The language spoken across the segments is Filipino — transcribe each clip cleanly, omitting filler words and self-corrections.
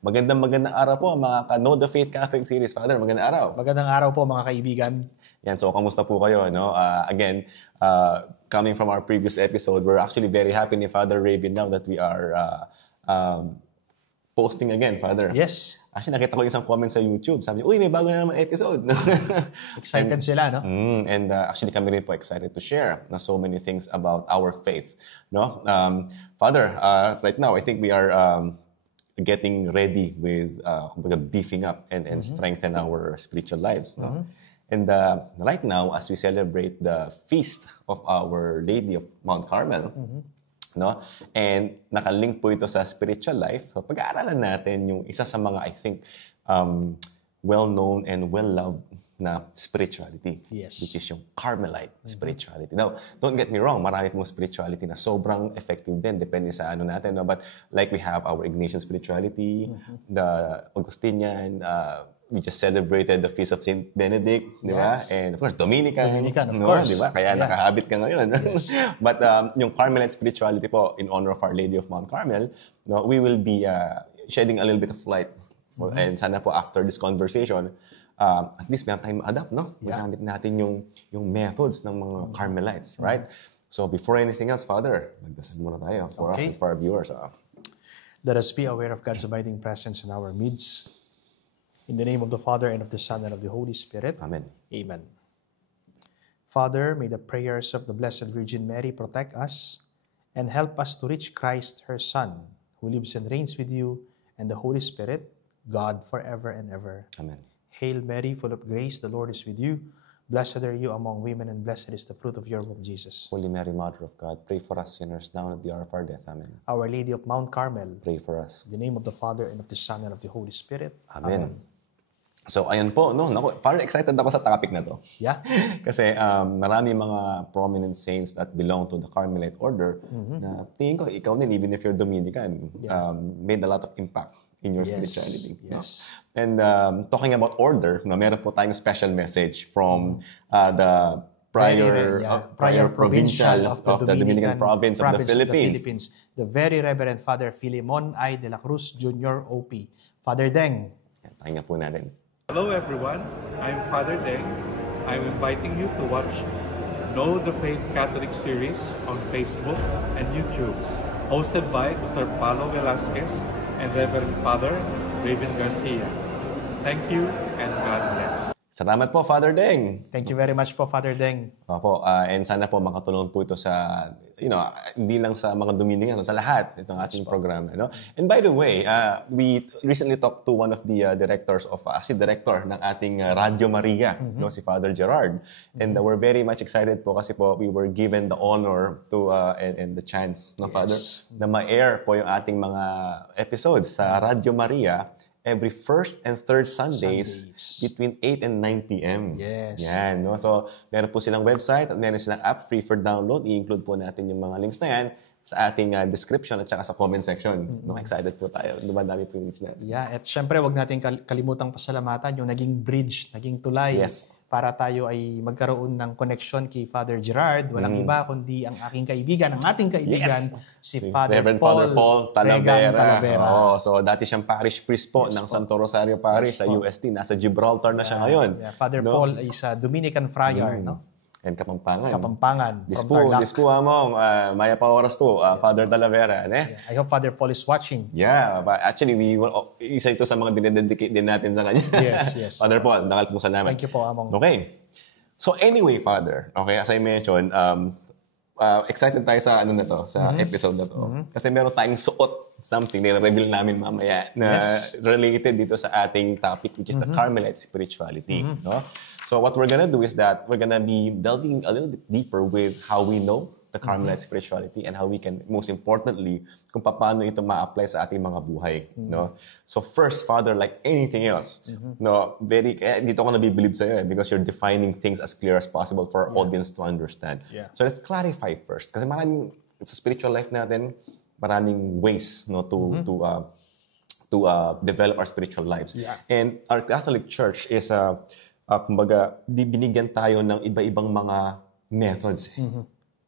Magandang araw po mga ka-Know the Faith Catholic series. Father, magandang araw. Magandang araw po mga kaibigan. Yan, so kamusta po kayo? No? Again, coming from our previous episode, we're actually very happy ni Father Raven now that we are posting again, Father. Yes. Actually, nakita ko isang comment sa YouTube. Sabi niya, uy, may bago na naman episode. Excited sila, no? And actually, kami rin po excited to share na so many things about our faith. No? Father, right now, I think we are getting ready with beefing up and strengthen our spiritual lives. No? And right now, as we celebrate the feast of Our Lady of Mount Carmel, no? And nakalink po ito sa spiritual life. So, pag-aaralan natin yung isa sa mga, I think, well-known and well-loved na spirituality. Yes. Which is yung Carmelite spirituality. Now, don't get me wrong, marami pong spirituality na sobrang effective din. Depende sa ano natin. No? But like we have our Ignatian spirituality, the Augustinian, we just celebrated the Feast of Saint Benedict, di ba? And of course, Dominican, of course. Di ba? Kaya nakahabit ka ngayon. Yes. But yung Carmelite spirituality po, in honor of Our Lady of Mount Carmel, no, we will be shedding a little bit of light. And sana po after this conversation, at least meron tayong ma-adapt, no? Magamit natin yung methods ng mga Carmelites, right? So before anything else, Father, magdasal muna tayo for us and for our viewers. Let us be aware of God's abiding presence in our midst. In the name of the Father, and of the Son, and of the Holy Spirit. Amen. Amen. Father, may the prayers of the Blessed Virgin Mary protect us and help us to reach Christ, her Son, who lives and reigns with you and the Holy Spirit, God forever and ever. Amen. Hail Mary, full of grace, the Lord is with you. Blessed are you among women, and blessed is the fruit of your womb, Jesus. Holy Mary, Mother of God, pray for us sinners now and at the hour of our death. Amen. Our Lady of Mount Carmel, pray for us. In the name of the Father, and of the Son, and of the Holy Spirit. Amen. So, ayan po, no? Parang excited ako sa topic na to. Yeah. Kasi marami mga prominent saints that belong to the Carmelite order na tingin ko, ikaw din, even if you're Dominican, made a lot of impact in your spirituality. Yes. No? And talking about order, meron po tayong special message from the prior provincial of the Dominican province of the Philippines. The Very Reverend Father Filimon I. de la Cruz Jr. OP. Father Deng. Pakinggan po natin. Hello everyone, I'm Father Deng. I'm inviting you to watch Know the Faith Catholic series on Facebook and YouTube, hosted by Mr. Paulo Velasquez and Reverend Father Raven Garcia. Thank you and God bless. Salamat po, Father Deng. Thank you very much po, Father Deng. Opo, and sana po makatulong po ito sa, hindi lang sa mga Dominican, sa lahat itong ating programa. No? And by the way, we recently talked to one of the director ng ating Radio Maria, no, si Father Gerard. And we're very much excited po kasi po we were given the honor to and the chance, no, Father, na ma-air po yung ating mga episodes sa Radio Maria every first and third Sundays between 8 and 9 p.m. Yes. Yan, no? So, meron po silang website at meron silang app free for download. I-include po natin yung mga links na yan sa ating description at saka sa comment section. No, excited po tayo. Dumadami po yung links na. Yeah, at syempre, wag natin kalimutang pasalamatan yung naging bridge, naging tulay. Yes. Para tayo ay magkaroon ng connection kay Father Gerard. Walang iba kundi ang aking kaibigan, ang ating kaibigan, si Father Paul Talavera. Oh, so dati siyang parish priest po ng Santo Rosario Parish sa UST. Nasa Gibraltar na siya ngayon. Yeah. Father Paul is a Dominican friar, no? And Kapampangan. From Tarlac. Dispo among maya pa oras po, Father Talavera. Yeah. I hope Father Paul is watching. Yeah, but actually, isa ito sa mga dinededicate din natin sa kanya. Yes. Father Paul, nakal po salamat. Thank you po, Among. Okay. So anyway, Father, as I mentioned, excited tayo sa sa episode na to. Kasi meron tayong suot, something na reveal namin mamaya na related dito sa ating topic, which is the Carmelite spirituality. No? So what we're gonna do is that we're gonna be delving a little bit deeper with how we know the Carmelite spirituality and how we can, most importantly, kung paano ito ma-apply sa ating mga buhay. No? So first, Father, like anything else, no, dito ako nabibilib sa'yo because you're defining things as clear as possible for our audience to understand. Yeah. So let's clarify first. Kasi maraming, sa spiritual life natin, maraming ways no, to develop our spiritual lives. Yeah. And our Catholic Church is kumbaga, binigyan tayo ng iba-ibang mga methods.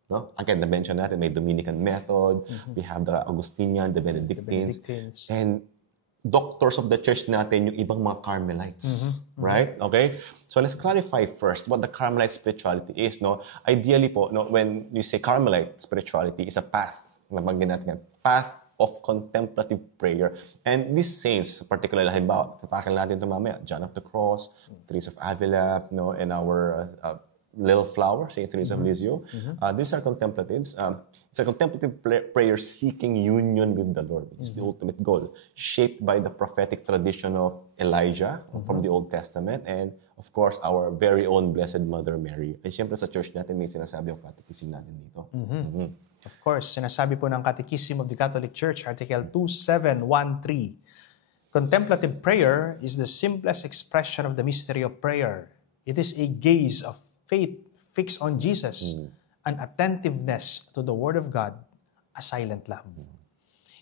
No? Again, na-mention natin, may Dominican method, we have the Augustinian, the Benedictines. And doctors of the church natin yung ibang mga Carmelites. Right? Okay? So let's clarify first what the Carmelite spirituality is. No? Ideally po, no, when you say Carmelite spirituality is a path, nabanggit natin yan, path of contemplative prayer. And these saints, particularly, halimbawa, tatakil natin ito mamaya, John of the Cross, Teresa of Avila, no, and our Little Flower, Saint Teresa of Lisieux. These are contemplatives. It's a contemplative prayer seeking union with the Lord, which is the ultimate goal, shaped by the prophetic tradition of Elijah from the Old Testament, and of course, our very own Blessed Mother Mary. And syempre sa church natin, may sinasabi ang catechism natin dito. Of course, sinasabi po ng Catechism of the Catholic Church, Article 2713, contemplative prayer is the simplest expression of the mystery of prayer. It is a gaze of faith fixed on Jesus, an attentiveness to the Word of God, a silent love.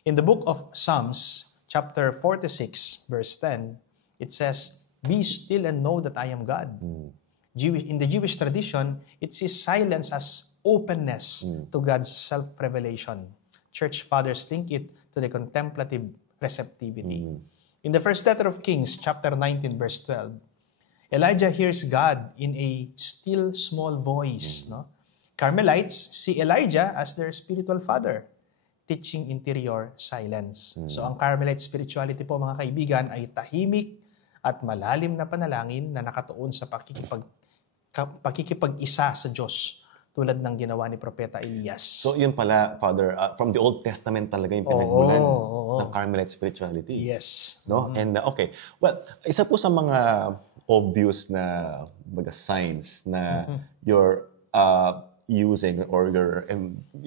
In the book of Psalms, chapter 46, verse 10, it says, "Be still and know that I am God." In the Jewish tradition, it sees silence as openness to God's self-revelation. Church fathers link it to the contemplative receptivity. In the first letter of Kings, chapter 19, verse 12, Elijah hears God in a still small voice. No? Carmelites see Elijah as their spiritual father, teaching interior silence. So ang Carmelite spirituality po, mga kaibigan, ay tahimik at malalim na panalangin na nakatuon sa pakikipag-isa sa Diyos, tulad ng ginawa ni Propeta Elias. So yun pala, Father, from the Old Testament talaga yung pinagmulan ng Carmelite spirituality. Yes. No? And okay, well, isa po sa mga obvious na signs na you're using or you're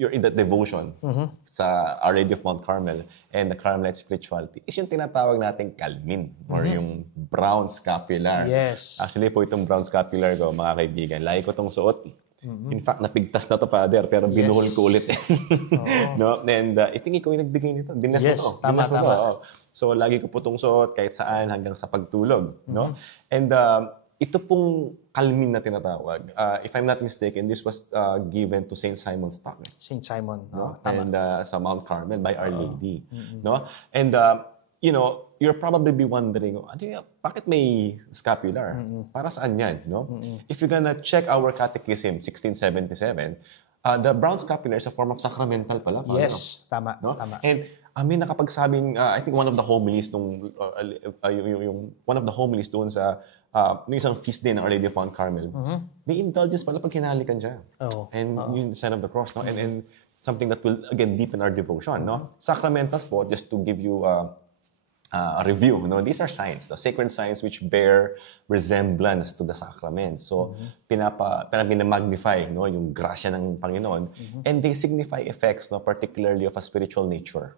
in that devotion sa Our Lady of Mount Carmel and the Carmelite spirituality is yung tinatawag nating kalmin or yung brown scapular. Yes. Actually po itong brown scapular ko, mga kaibigan, lagi ko itong suot. In fact, napigtas na to, Father, pero binuhol ko ulit. No? And I think ikaw yung nagbigay nito. Binas Yes, mo to. tama. So lagi ko po itong suot kahit saan hanggang sa pagtulog. No? And ito pong kalmin na tinatawag. If I'm not mistaken, this was given to Saint Simon Stockman. Saint Simon. No? And sa Mount Carmel by Our Lady. No? And you'll probably be wondering, bakit may scapular? Para saan yan? No? If you're gonna check our catechism, 1677, the brown scapular is a form of sacramental pala. Yes, tama. No? Tama. And may nakapagsabing, I think one of the homilies one of the homilies doon sa yung isang feast day ng Our Lady of Mount Carmel, may indulgence pala pag hinalikan siya. And yung sign of the cross, no? And something that will, again, deepen our devotion, no? Sacramentals po, just to give you a review, no? These are signs, the sacred signs which bear resemblance to the sacraments. So, pinamagnify, no? Yung grasya ng Panginoon. And they signify effects, no? Particularly of a spiritual nature.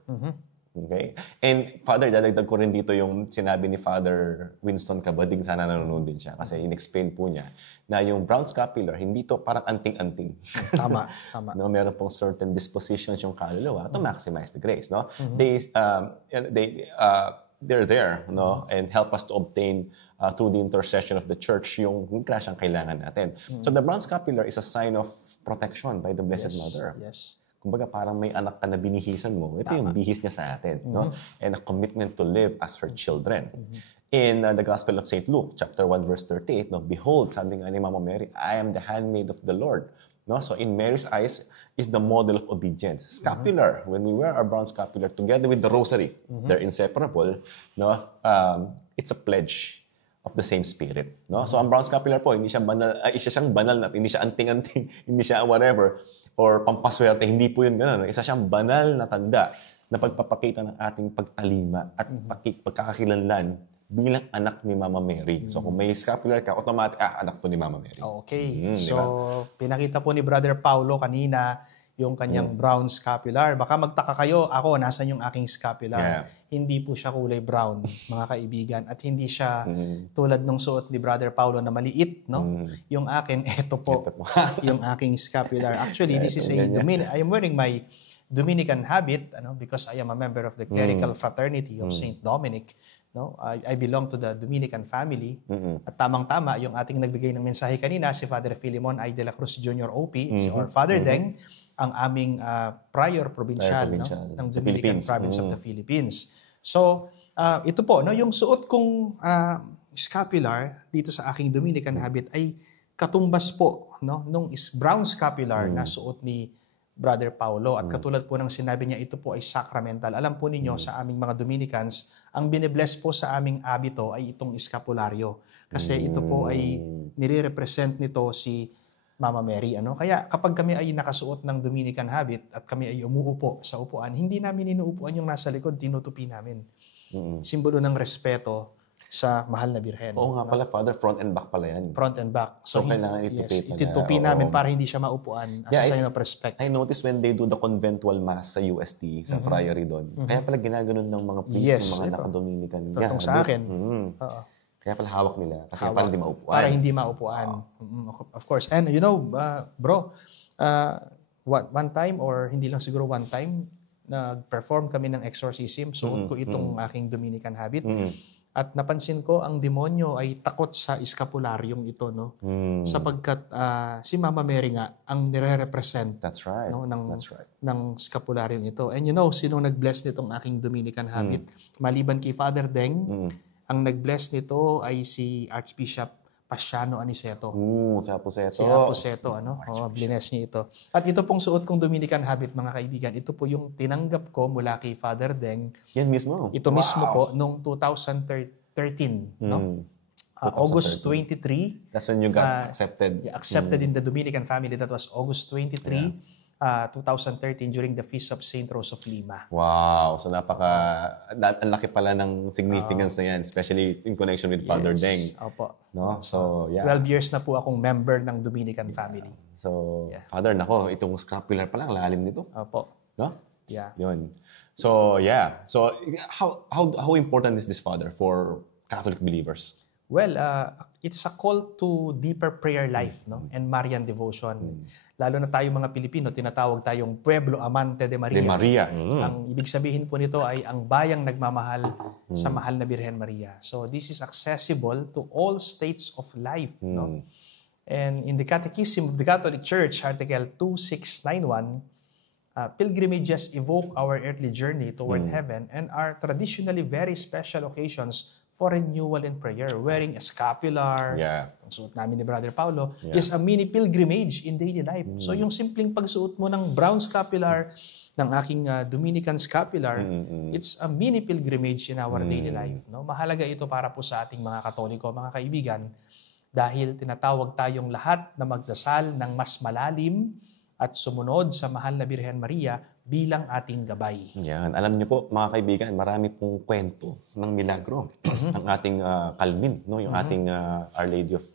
Okay? And Father, dadagdag ko rin dito yung sinabi ni Father Winston Cabading, sana nanonood din siya kasi in-explain po niya na yung brown scapular, hindi to parang anting-anting. Tama. No, meron pong certain dispositions yung kaluluwa to maximize the grace, no? They're there, no, and help us to obtain through the intercession of the church yung grasyang kailangan natin. So the brown scapular is a sign of protection by the Blessed Mother. Yes. Kumbaga parang may anak ka na binihisan mo. Ito yung bihis niya sa atin. No? And a commitment to live as her children. In the Gospel of St. Luke, chapter 1, verse 38, no, behold, sabi nga ni Mama Mary, I am the handmaid of the Lord. No? So in Mary's eyes is the model of obedience. Scapular, when we wear our brown scapular together with the rosary, they're inseparable. No? It's a pledge of the same spirit. No? So ang brown scapular po, hindi siya banal, isa siyang banal na, hindi siya anting-anting, hindi siya whatever, or pampaswerte, hindi po yun gano'n. Isa siyang banal na tanda na pagpapakita ng ating pagtalima at pagkakakilanlan bilang anak ni Mama Mary. So kung may scapular ka, automatic, anak to ni Mama Mary. Okay. So, pinakita po ni Brother Paulo kanina yung kanyang brown scapular. Baka magtaka kayo, ako, nasan yung aking scapular? Yeah. Hindi po siya kulay brown, mga kaibigan. At hindi siya tulad ng suot ni Brother Paulo na maliit, no? Yung akin, eto po, yung aking scapular. Actually, this is I am wearing my Dominican habit, because I am a member of the clerical fraternity of St. Dominic. No? I belong to the Dominican family. At tamang-tama, yung ating nagbigay ng mensahe kanina, si Father Philemon I. de la Cruz Jr. OP, or Father Deng, ang aming prior provincial, no? ng Dominican province of the Philippines. So, ito po, no, yung suot kong scapular dito sa aking Dominican habit ay katumbas po, no, nung brown scapular na suot ni Brother Paulo. At katulad po ng sinabi niya, ito po ay sacramental. Alam po ninyo, sa aming mga Dominicans, ang binibless po sa aming abito ay itong escapularyo. Kasi ito po ay nire-represent nito si Mama Mary. Kaya kapag kami ay nakasuot ng Dominican habit at kami ay umuupo sa upuan, hindi namin inuupuan yung nasa likod, tinutupi namin. Simbolo ng respeto sa mahal na Birhen. Oo nga pala, Father, front and back pala yan. Front and back. So kailangan itupi pala. Itutupi namin para hindi siya maupuan as a sign of respect. I noticed when they do the conventual mass sa UST, sa friary doon, kaya pala ginaganon ng mga priests, ng mga naka-Dominican. Totoo sa akin. Kaya pala hawak nila kasi para hindi maupuan. Para hindi maupuan. Of course. And bro, one time or hindi lang siguro one time, nag-perform kami ng exorcism. Suot ko itong aking Dominican habit. At napansin ko, ang demonyo ay takot sa eskapularyong ito, no? Sapagkat si Mama Mary nga ang nire-represent. That's right. No, ng skapularyong ito. And sinong nag-bless nitong aking Dominican habit? Maliban kay Father Deng, ang nag-bless nito ay si Archbishop Pasiano Aniceto. Si Aposeto. Si Aposeto, bless niya ito. At ito pong suot kong Dominican habit, mga kaibigan, ito po yung tinanggap ko mula kay Father Deng. Yan mismo? Ito mismo po, noong 2013, no? August 23. That's when you got accepted. Accepted in the Dominican family. That was August 23. 2013 during the Feast of St. Rose of Lima. Wow! So ang laki pala ng significance na yan, especially in connection with Father Deng. Opo. No? So, 12 years na po akong member ng Dominican family. So, Father, itong scapular pa lang, lalim nito. Opo. No? Yeah. Yun. So, So, how important is this, Father, for Catholic believers? Well, it's a call to deeper prayer life, no? And Marian devotion. Lalo na tayo mga Pilipino, tinatawag tayong Pueblo Amante de Maria. De Maria. Ang ibig sabihin po nito ay ang bayang nagmamahal sa mahal na Birhen Maria. So this is accessible to all states of life. No? And in the Catechism of the Catholic Church, Article 2691, pilgrimages evoke our earthly journey toward heaven and are traditionally very special occasions for renewal and prayer. Wearing a scapular, ang suot namin ni Brother Paulo, is a mini pilgrimage in daily life. So yung simpleng pagsuot mo ng brown scapular, ng aking Dominican scapular, it's a mini pilgrimage in our daily life. No? Mahalaga ito para po sa ating mga Katoliko, mga kaibigan, dahil tinatawag tayong lahat na magdasal ng mas malalim at sumunod sa mahal na Birhen Maria bilang ating gabay. Yan. Alam niyo po, mga kaibigan, marami pong kwento ng milagro ng ating Calvin, no? Yung ating Our Lady of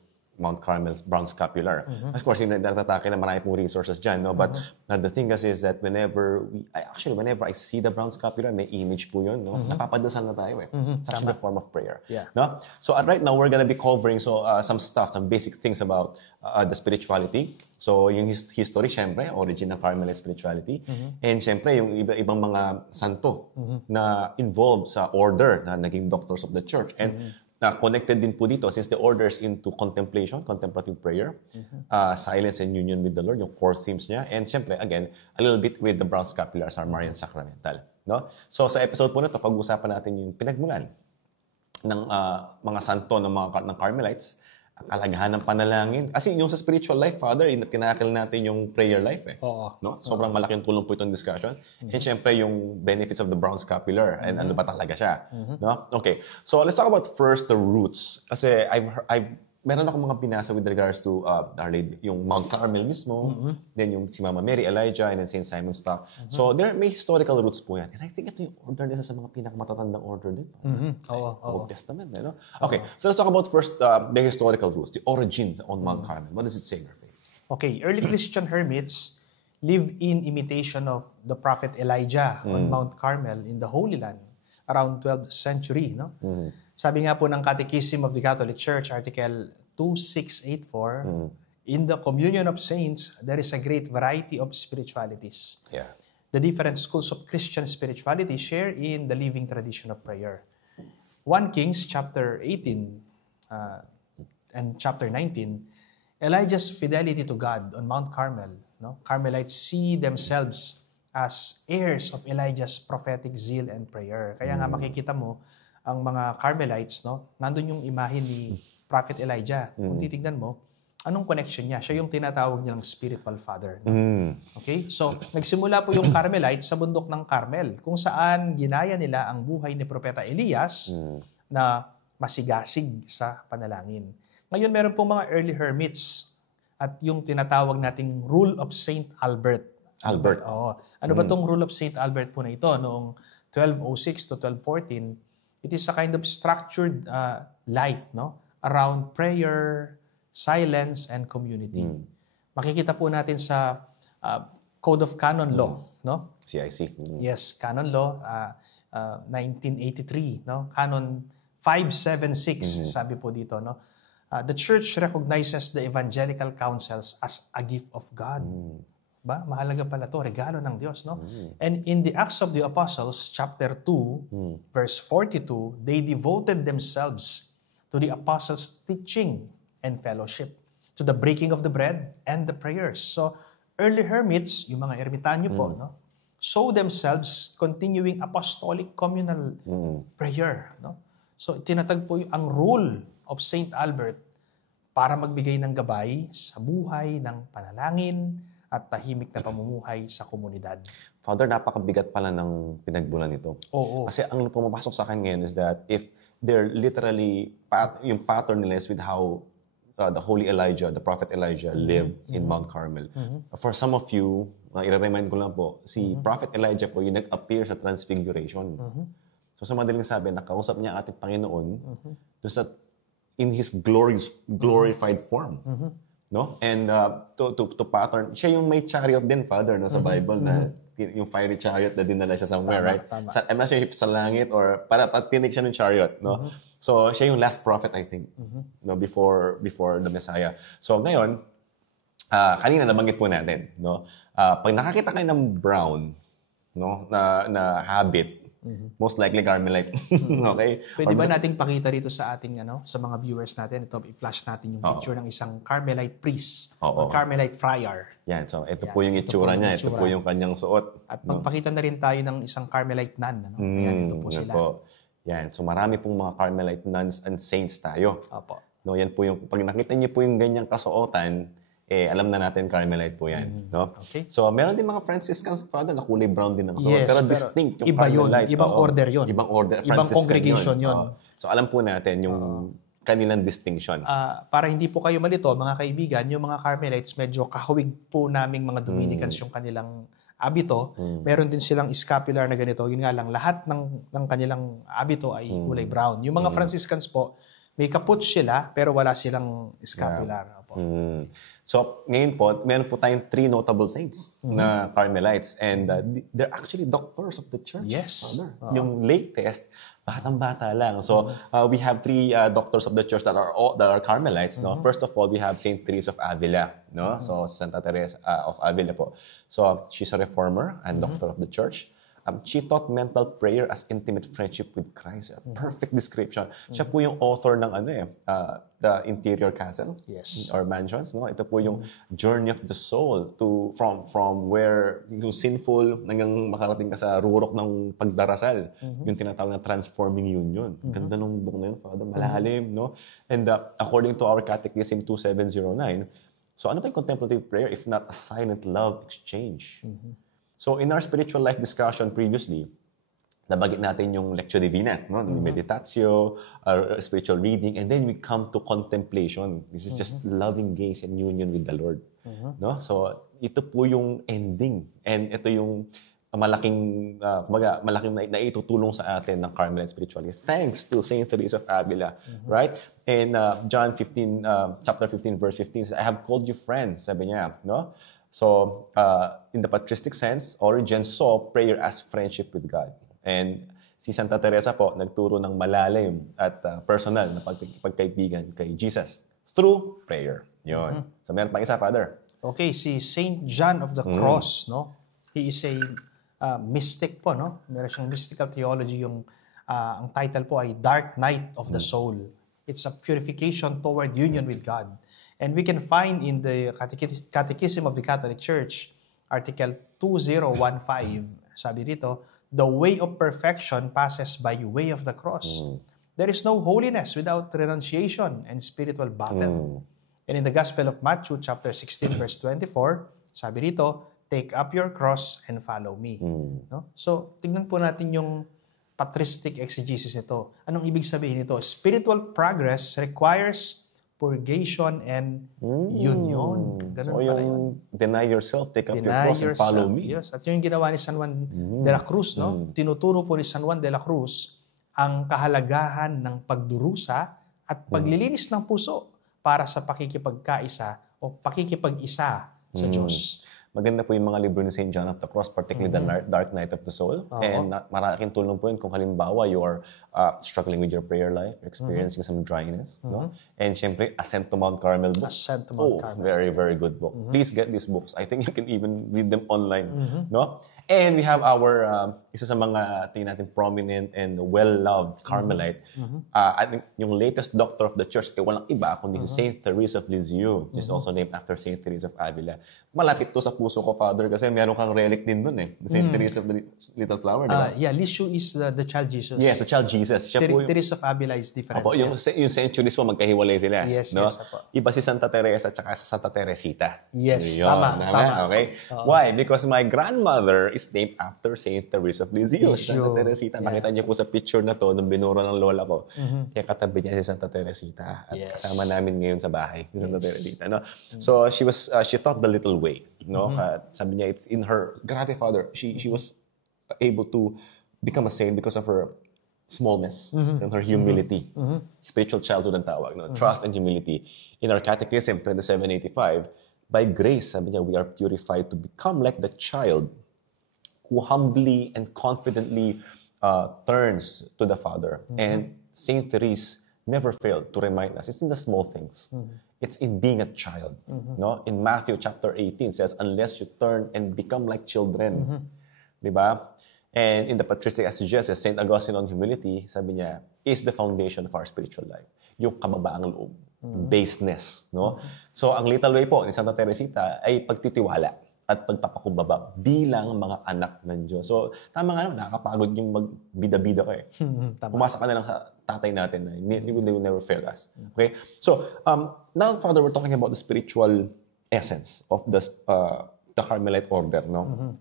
Mount Carmel's brown scapular. Of course, yung natatake na marami pong resources dyan, no? But the thing is that whenever I see the brown scapular, may image po yun, no? Napapadasal na tayo eh. It's actually a form of prayer. Yeah. No? So right now, we're gonna be covering some basic things about the spirituality. So yung history, syempre, origin ng Carmelite spirituality. And syempre, yung ibang mga santo na involved sa order na naging doctors of the church. And na connected din po dito since the orders into contemplation, contemplative prayer, silence and union with the Lord, yung core themes niya. And syempre, again, a little bit with the brown scapulars, our Marian Sacramental. No? So sa episode po na ito, pag-usapan natin yung pinagmulan ng mga santo ng Carmelites, kalagahan ng panalangin. Kasi yung sa spiritual life, Father, tinakil natin yung prayer life eh. Oo. No? Sobrang malaking tulong po itong discussion. And syempre, yung benefits of the brown scapular and ano ba talaga siya. No? Okay. So, let's talk about first the roots. Kasi meron akong mga binasa with regards to Our Lady, yung Mount Carmel mismo, then yung si Mama Mary, Elijah, and then St. Simon Stock. So, there may historical roots po yan. And I think ito yung order nila sa mga pinakamatatandang order din. Old Testament, no? Okay, so let's talk about first the historical roots, the origins on Mount Carmel. What does it say in your faith? Okay, early Christian hermits live in imitation of the prophet Elijah on Mount Carmel in the Holy Land around 12th century, no? Sabi nga po ng Catechism of the Catholic Church, Article 2684, in the communion of saints, there is a great variety of spiritualities. Yeah. The different schools of Christian spirituality share in the living tradition of prayer. 1 Kings chapter 18 and chapter 19, Elijah's fidelity to God on Mount Carmel. No? Carmelites see themselves as heirs of Elijah's prophetic zeal and prayer. Kaya nga makikita mo, ang mga Carmelites, no? Nandun yung imahe ni Prophet Elijah. Kung titignan mo, anong connection niya? Siya yung tinatawag nilang spiritual father. No? Okay? So, nagsimula po yung Carmelites sa bundok ng Carmel, kung saan ginaya nila ang buhay ni Propeta Elias na masigasig sa panalangin. Ngayon, meron pong mga early hermits at yung tinatawag nating Rule of Saint Albert. Albert. Oo. Ano ba tong Rule of Saint Albert po na ito? Noong 1206 to 1214, it is a kind of structured life, no? Around prayer, silence, and community. Makikita po natin sa Code of Canon Law, no? CIC. Yes, Canon Law, 1983, no? Canon 576, sabi po dito, no? The Church recognizes the evangelical counsels as a gift of God. Ba? Mahalaga pala to, regalo ng Diyos, no? And in the Acts of the Apostles, chapter 2, verse 42, they devoted themselves to the apostles' teaching and fellowship, to the breaking of the bread and the prayers. So, early hermits, yung mga ermitanyo po, no? Show themselves continuing apostolic communal prayer, no? So, tinatag po ang rule of Saint Albert para magbigay ng gabay sa buhay ng panalangin at tahimik na pamumuhay sa komunidad. Father, napakabigat pala ng pinagbulan nito. Oo. Kasi ang pumapasok sa akin ngayon is that if they're literally, yung pattern nila is with how the Holy Elijah, the Prophet Elijah lived in Mount Carmel. For some of you, i-remind ko lang po, si Prophet Elijah po yung nag-appear sa Transfiguration. So sa madaling sabi, nakausap niya ang ating Panginoon in His glorified form. No? And to pattern, siya yung may chariot din, Father, no, sa Bible, na yung fiery chariot na dinala siya somewhere, right? Tama. I'm not sure if sa langit or para tinig siya ng chariot, no? So siya yung last prophet, I think, no, before the Messiah. So ngayon, kanina nabanggit po natin, no? Pag nakakita kayo ng brown, no, na habit, most likely Carmelite. Okay? Pwede ba nating pakita rito sa ating sa mga viewers natin, ito i-flash natin yung picture ng isang Carmelite priest or Carmelite friar. Yan, so ito po yung itsura niya, ito po yung kanyang suot. At magpakita na rin tayo ng isang Carmelite nun, Ayan, ito po sila. Yan, so marami pong mga Carmelite nuns and saints tayo. Opo. No, yan po yung pag nakita niyo po yung ganyang kasuotan, alam na natin Carmelite po yan, no? Okay. So, meron din mga Franciscans, Father, na kulay brown din ang suot. Yes, pero distinct yung iba yun. Carmelite. Ibang order yun. Ibang order. Ibang Franciscan congregation yun. So, alam po natin yung kanilang distinction. Para hindi po kayo malito, mga kaibigan, yung mga Carmelites, medyo kahawig po naming mga Dominicans yung kanilang abito. Meron din silang scapular na ganito. Yun nga lang, lahat ng kanilang abito ay kulay brown. Yung mga Franciscans po, may capuch sila, pero wala silang scapular. Opo. So, ngayon po, meron po tayong 3 notable saints na Carmelites. And they're actually doctors of the church. Yes. Yung latest, batang-bata lang. So, we have 3 doctors of the church that are Carmelites. No? First of all, we have Saint Teresa of Avila. No? So, Santa Teresa of Avila po. So, she's a reformer and doctor of the church. She taught mental prayer as intimate friendship with Christ. A perfect description. Siya po yung author ng the Interior Castle or Mansions. No? Ito po yung journey of the soul from where yung sinful hanggang makarating ka sa rurok ng pagdarasal. Yung tinatawag na transforming union. Ganda nung book na yun, Father. Malalim, no? And according to our Catechism 2709, so ano ba yung contemplative prayer if not a silent love exchange? So in our spiritual life discussion previously, nabagit natin yung Lectio Divina, no? Meditatio, spiritual reading, and then we come to contemplation. This is just loving gaze and union with the Lord. No? So ito po yung ending. And ito yung malaking naitutulong sa atin ng Carmelite spirituality. Thanks to Saint Teresa of Avila. Right? In John 15, chapter 15, verse 15, says, I have called you friends, sabi niya. No? So, in the patristic sense, Origen saw prayer as friendship with God. And si Santa Teresa po, nagturo ng malalim at personal na pagkaibigan kay Jesus through prayer. Yun. So, meron pang isa, Father. Okay, si Saint John of the Cross, no? He is a mystic po, no? Meron siyang mystical theology. Ang title po ay Dark Night of the Soul. It's a purification toward union with God. And we can find in the Catechism of the Catholic Church, Article 2015, sabi dito, the way of perfection passes by way of the cross. There is no holiness without renunciation and spiritual battle. And in the Gospel of Matthew, chapter 16, verse 24, sabi rito, take up your cross and follow me. No? So, tignan po natin yung patristic exegesis nito. Anong ibig sabihin nito? Spiritual progress requires purgation and union. Ganun So pala yung deny yourself, take up your cross and follow me. Yes. At yung ginawa ni San Juan de la Cruz, no? Tinuturo po ni San Juan de la Cruz ang kahalagahan ng pagdurusa at paglilinis ng puso para sa pakikipagkaisa o pakikipag-isa sa Diyos. Maganda po yung mga libro ni St. John of the Cross, particularly The Dark Night of the Soul. And malaking tulong po yun kung halimbawa you are struggling with your prayer life, experiencing some dryness. No? And syempre, Ascent to Mount Carmel book. Ascent to Mount Carmel. Very, very good book. Please get these books. I think you can even read them online. No? And we have our, isa sa mga tingin natin prominent and well-loved Carmelite. I think yung latest doctor of the church, walang iba, kundi si Saint Teresa of Lisieux, which is also named after Saint Teresa of Avila. Malapit to sa puso ko, Father, kasi meron kang relic din dun eh. The Saint Teresa of the Little Flower, di ba? Yeah, Lisieux is the child Jesus. Yes, the child Jesus. Siya po yung, Teresa of Avila is different. Apo, yung centuries po, magkahiwalay sila. Yes, no? yes, apo. Iba si Santa Teresa at saka sa Santa Teresita. Yes, Yun, tama. Okay? Why? Because my grandmother is named after Saint Teresa of Lisieux. Santa Teresita. Yeah. Nakita niyo po sa picture na to, nung binuro ng lola ko. Kaya katabi niya si Santa Teresita. At kasama namin ngayon sa bahay, si Santa Teresita. No? So, she taught the little way. No? Sabi niya, it's in her, grabe, Father, she was able to become a saint because of her smallness and her humility. Spiritual childhood ang tawag. No? Trust and humility. In our Catechism 2785, by grace, sabi niya, we are purified to become like the child who humbly and confidently turns to the Father. And Saint Therese never failed to remind us, it's in the small things. It's in being a child. No? In Matthew chapter 18 says, unless you turn and become like children. Diba? And in the patristic exegesis, St. Augustine on humility, sabi niya, is the foundation of our spiritual life. Yung kababaang loob. Baseness. No? So, ang little way po ni Santa Teresita ay pagtitiwala at pagpapakumbaba bilang mga anak ng Diyos. So, tama nga naman, nakakapagod yung magbida-bida ko eh. Pumasa ka na lang sa tatay natin na they will never fail us. Okay? So, now, Father, we're talking about the spiritual essence of the Carmelite order, no?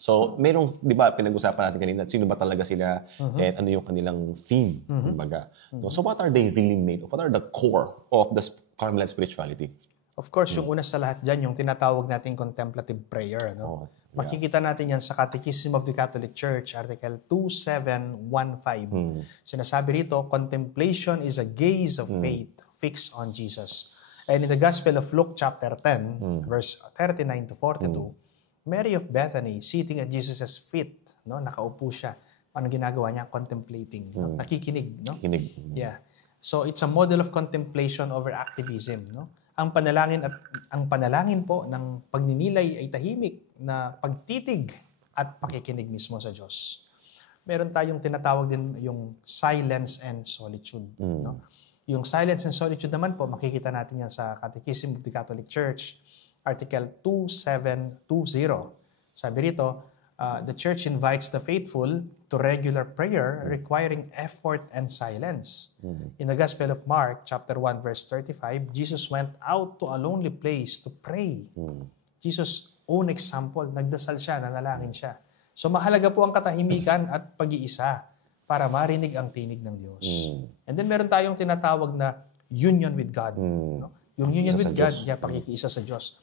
So, merong, di ba, pinag-usapan natin kanina, sino ba talaga sila and ano yung kanilang theme, kumbaga. No? So, what are they really made of? What are the core of the Carmelite spirituality? Of course, yung una sa lahat dyan, yung tinatawag nating contemplative prayer. No? Makikita natin yan sa Catechism of the Catholic Church, Article 2715. Sinasabi rito, contemplation is a gaze of faith fixed on Jesus. And in the Gospel of Luke chapter 10, verse 39 to 42, Mary of Bethany, sitting at Jesus' feet, no? Nakaupo siya. Ano ginagawa niya? Contemplating. No? Nakikinig. No? Kinig. Yeah. So it's a model of contemplation over activism. No? Ang panalangin po ng pagninilay ay tahimik na pagtitig at pakikinig mismo sa Diyos. Meron tayong tinatawag din yung silence and solitude. No? Yung silence and solitude naman po, makikita natin yan sa Catechism of the Catholic Church, Article 2720. Sabi rito, the Church invites the faithful to regular prayer requiring effort and silence. In the Gospel of Mark, chapter 1, verse 35, Jesus went out to a lonely place to pray. Jesus' own example, nagdasal siya, nanalangin siya. So mahalaga po ang katahimikan at pag-iisa para marinig ang tinig ng Diyos. And then meron tayong tinatawag na union with God. No? Yung union with God, pakikiisa sa Diyos.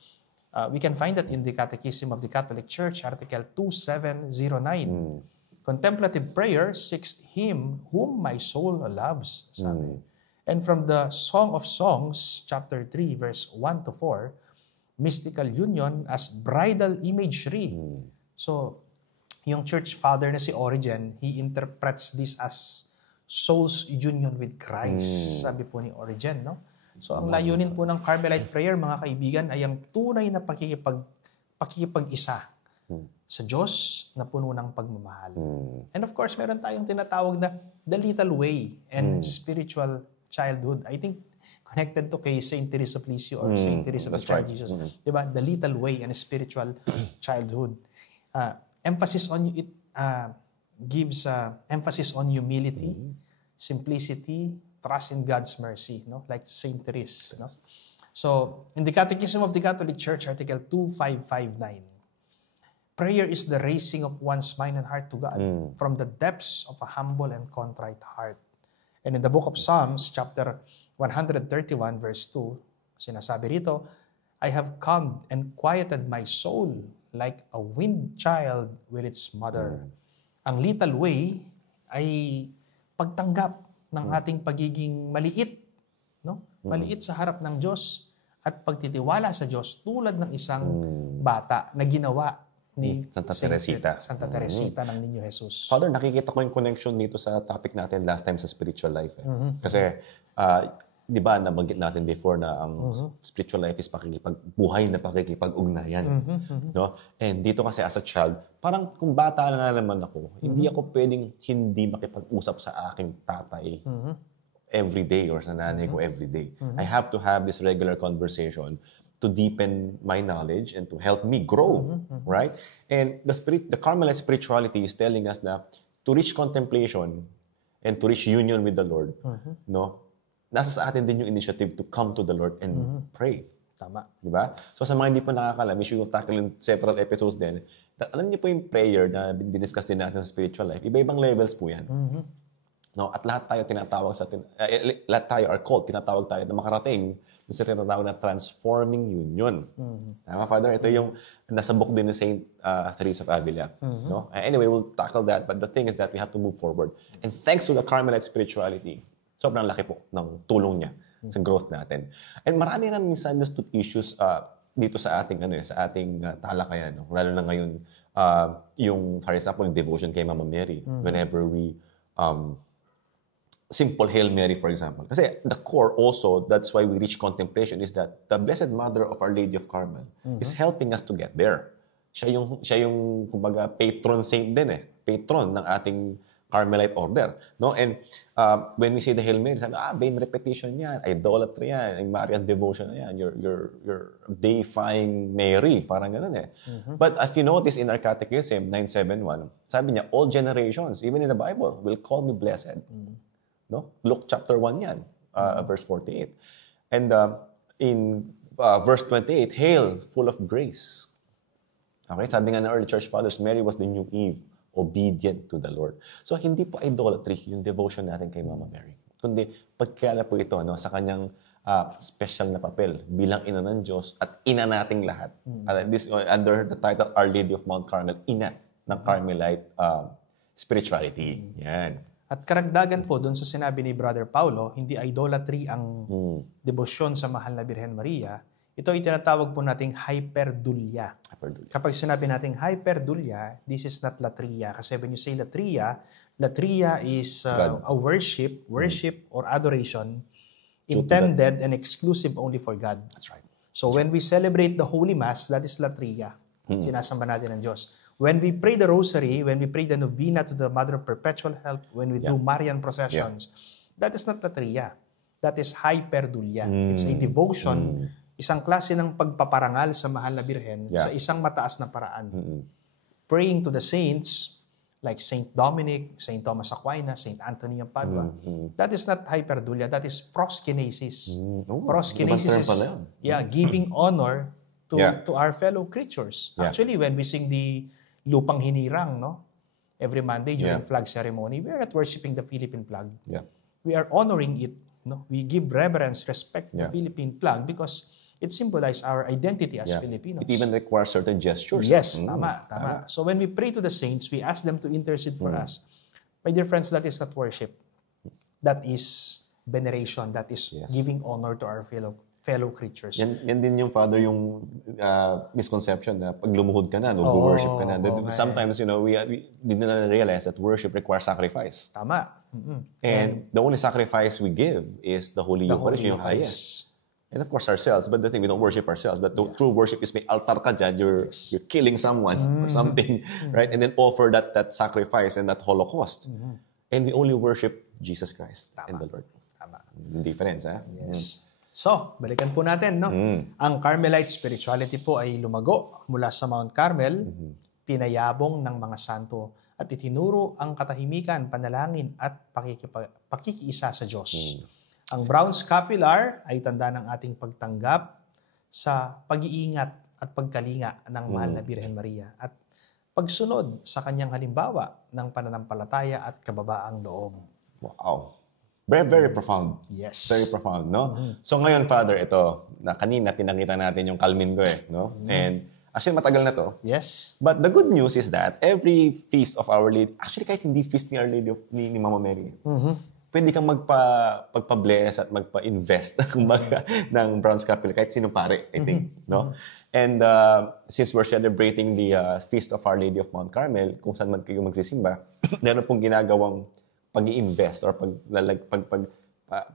We can find that in the Catechism of the Catholic Church, Article 2709. Contemplative prayer seeks Him whom my soul loves. Sabi. And from the Song of Songs, chapter 3, verse 1 to 4, mystical union as bridal imagery. So, yung church father na si Origen, he interprets this as soul's union with Christ. Sabi po ni Origen, no? So, ang layunin po ng Carmelite prayer, mga kaibigan, ay ang tunay na pakikipag-isa sa Diyos na puno ng pagmamahal. And of course, meron tayong tinatawag na the little way and spiritual childhood. I think connected to kay Saint Teresa of Lisieux or Saint Teresa of the Child Jesus. Diba? The little way and spiritual childhood. Emphasis on it, gives emphasis on humility, simplicity, trust in God's mercy, no? Like Saint Therese, no? So, in the Catechism of the Catholic Church, Article 2559, prayer is the raising of one's mind and heart to God from the depths of a humble and contrite heart. And in the book of Psalms, chapter 131, verse 2, sinasabi rito, I have calmed and quieted my soul like a weaned child with its mother. Ang little way ay pagtanggap ng ating pagiging maliit, no? Maliit sa harap ng Diyos at pagtitiwala sa Diyos tulad ng isang bata na ginawa ni Santa Teresita. Santa Teresita ng Niño Jesus. Father, nakikita ko yung connection dito sa topic natin last time sa spiritual life. Kasi, di ba, nabanggit natin before na ang spiritual life is buhay na pakikipag-ugnayan. No? And dito kasi as a child, parang kung bata na nga naman ako, hindi ako pwedeng hindi makipag-usap sa aking tatay every day or sa nanay ko every day. I have to have this regular conversation to deepen my knowledge and to help me grow, right? And the Carmelite spirituality is telling us that to reach contemplation and to reach union with the Lord, no? Nasa sa atin din yung initiative to come to the Lord and pray. Tama. Di ba? So sa mga hindi po nakakalam, we should tackle in several episodes din. Alam niyo po yung prayer na diniscuss din natin sa spiritual life. Iba-ibang levels po yan. No? At lahat tayo tinatawag lahat tayo are called, tinatawag tayo na makarating sa tinatawag na transforming union. Tama, Father? Ito yung nasa book din ni Saint Teresa of Avila. No? Anyway, we'll tackle that. But the thing is that we have to move forward. And thanks to the Carmelite spirituality, sobrang laki po ng tulong niya sa growth natin. And marami na misunderstood issues dito sa ating talakayan, no? Lalo na ngayon yung, for example, yung devotion kay Mama Mary. Whenever we simple Hail Mary, for example. Kasi the core also, that's why we reach contemplation, is that the Blessed Mother of Our Lady of Carmel is helping us to get there. Siya yung kumbaga patron saint din patron ng ating Carmelite order, no? And when we say the Hail Mary, sabi, vain repetition yan, idolatry yan, yung Marian devotion na yan, you're deifying Mary, parang ganun But if you notice in our Catechism 971, sabi niya, all generations, even in the Bible, will call me blessed. No? Luke chapter 1 yan, verse 48. And in verse 28, Hail, full of grace. Okay, sabi nga ng early church fathers, Mary was the new Eve, obedient to the Lord. So, hindi po idolatry yung devotion natin kay Mama Mary. Kundi, pagkala po ito sa kanyang special na papel bilang ina ng Diyos at ina nating lahat. This under the title Our Lady of Mount Carmel, ina ng Carmelite spirituality. Yan. At karagdagan po doon sa sinabi ni Brother Paulo, hindi idolatry ang debosyon sa Mahal na Birhen Maria. Ito ay tinatawag po nating hyperdulia. Kapag sinabi nating hyperdulia, this is not latria. Kasi when you say latria is a worship or adoration intended and exclusive only for God. That's right. So when we celebrate the Holy Mass, that is latria. Sinasamba natin ng Diyos. When we pray the Rosary, when we pray the Novena to the Mother of Perpetual Help, when we do Marian processions, that is not latria. That is hyperdulia. It's a devotion, isang klase ng pagpaparangal sa Mahal na Birhen sa isang mataas na paraan. Praying to the saints like Saint Dominic, Saint Thomas Aquinas, Saint Anthony of Padua. That is not hyperdulia, that is proskinesis. Proskinesis is giving honor to our fellow creatures. Actually, when we sing the Lupang Hinirang, every Monday during flag ceremony, we are not worshiping the Philippine flag. We are honoring it. We give reverence, respect to the Philippine flag because it symbolizes our identity as Filipinos. It even requires certain gestures. Yes, tama. So when we pray to the saints, we ask them to intercede for us. My dear friends, that is not worship. That is veneration. That is giving honor to our fellow creatures. Yan din yung, Father, yung misconception na pag lumuhod ka na, worship ka na. Sometimes, we didn't realize that worship requires sacrifice. Tama. And the only sacrifice we give is the Holy Eucharist, yung highest. And of course, ourselves. But the thing, we don't worship ourselves. But the true worship is may altar ka dyan, you're killing someone or something, right? And then offer that sacrifice and that Holocaust. And we only worship Jesus Christ and the Lord. Tama. Difference, Yes. So, balikan po natin, Ang Carmelite spirituality po ay lumago mula sa Mount Carmel, pinayabong ng mga santo at itinuro ang katahimikan, panalangin at pakikiisa sa Diyos. Ang brown scapular ay tanda ng ating pagtanggap sa pag-iingat at pagkalinga ng mahal na Birhen Maria at pagsunod sa kanyang halimbawa ng pananampalataya at kababaang loob. Wow. Very, very profound. Yes. Very profound, no? So ngayon, Father, ito, na kanina pinakita natin yung kalmin ko no? And actually, matagal na to. Yes. But the good news is that every feast of Our Lady, actually kahit hindi feast ni Our Lady ni Mama Mary, pwede kang magpa-bless at magpa-invest ng brown scapular, kahit sino pare, I think, no? And since we're celebrating the Feast of Our Lady of Mount Carmel, kung saan man kayo magsisimba, meron pong ginagawang pag-i-invest or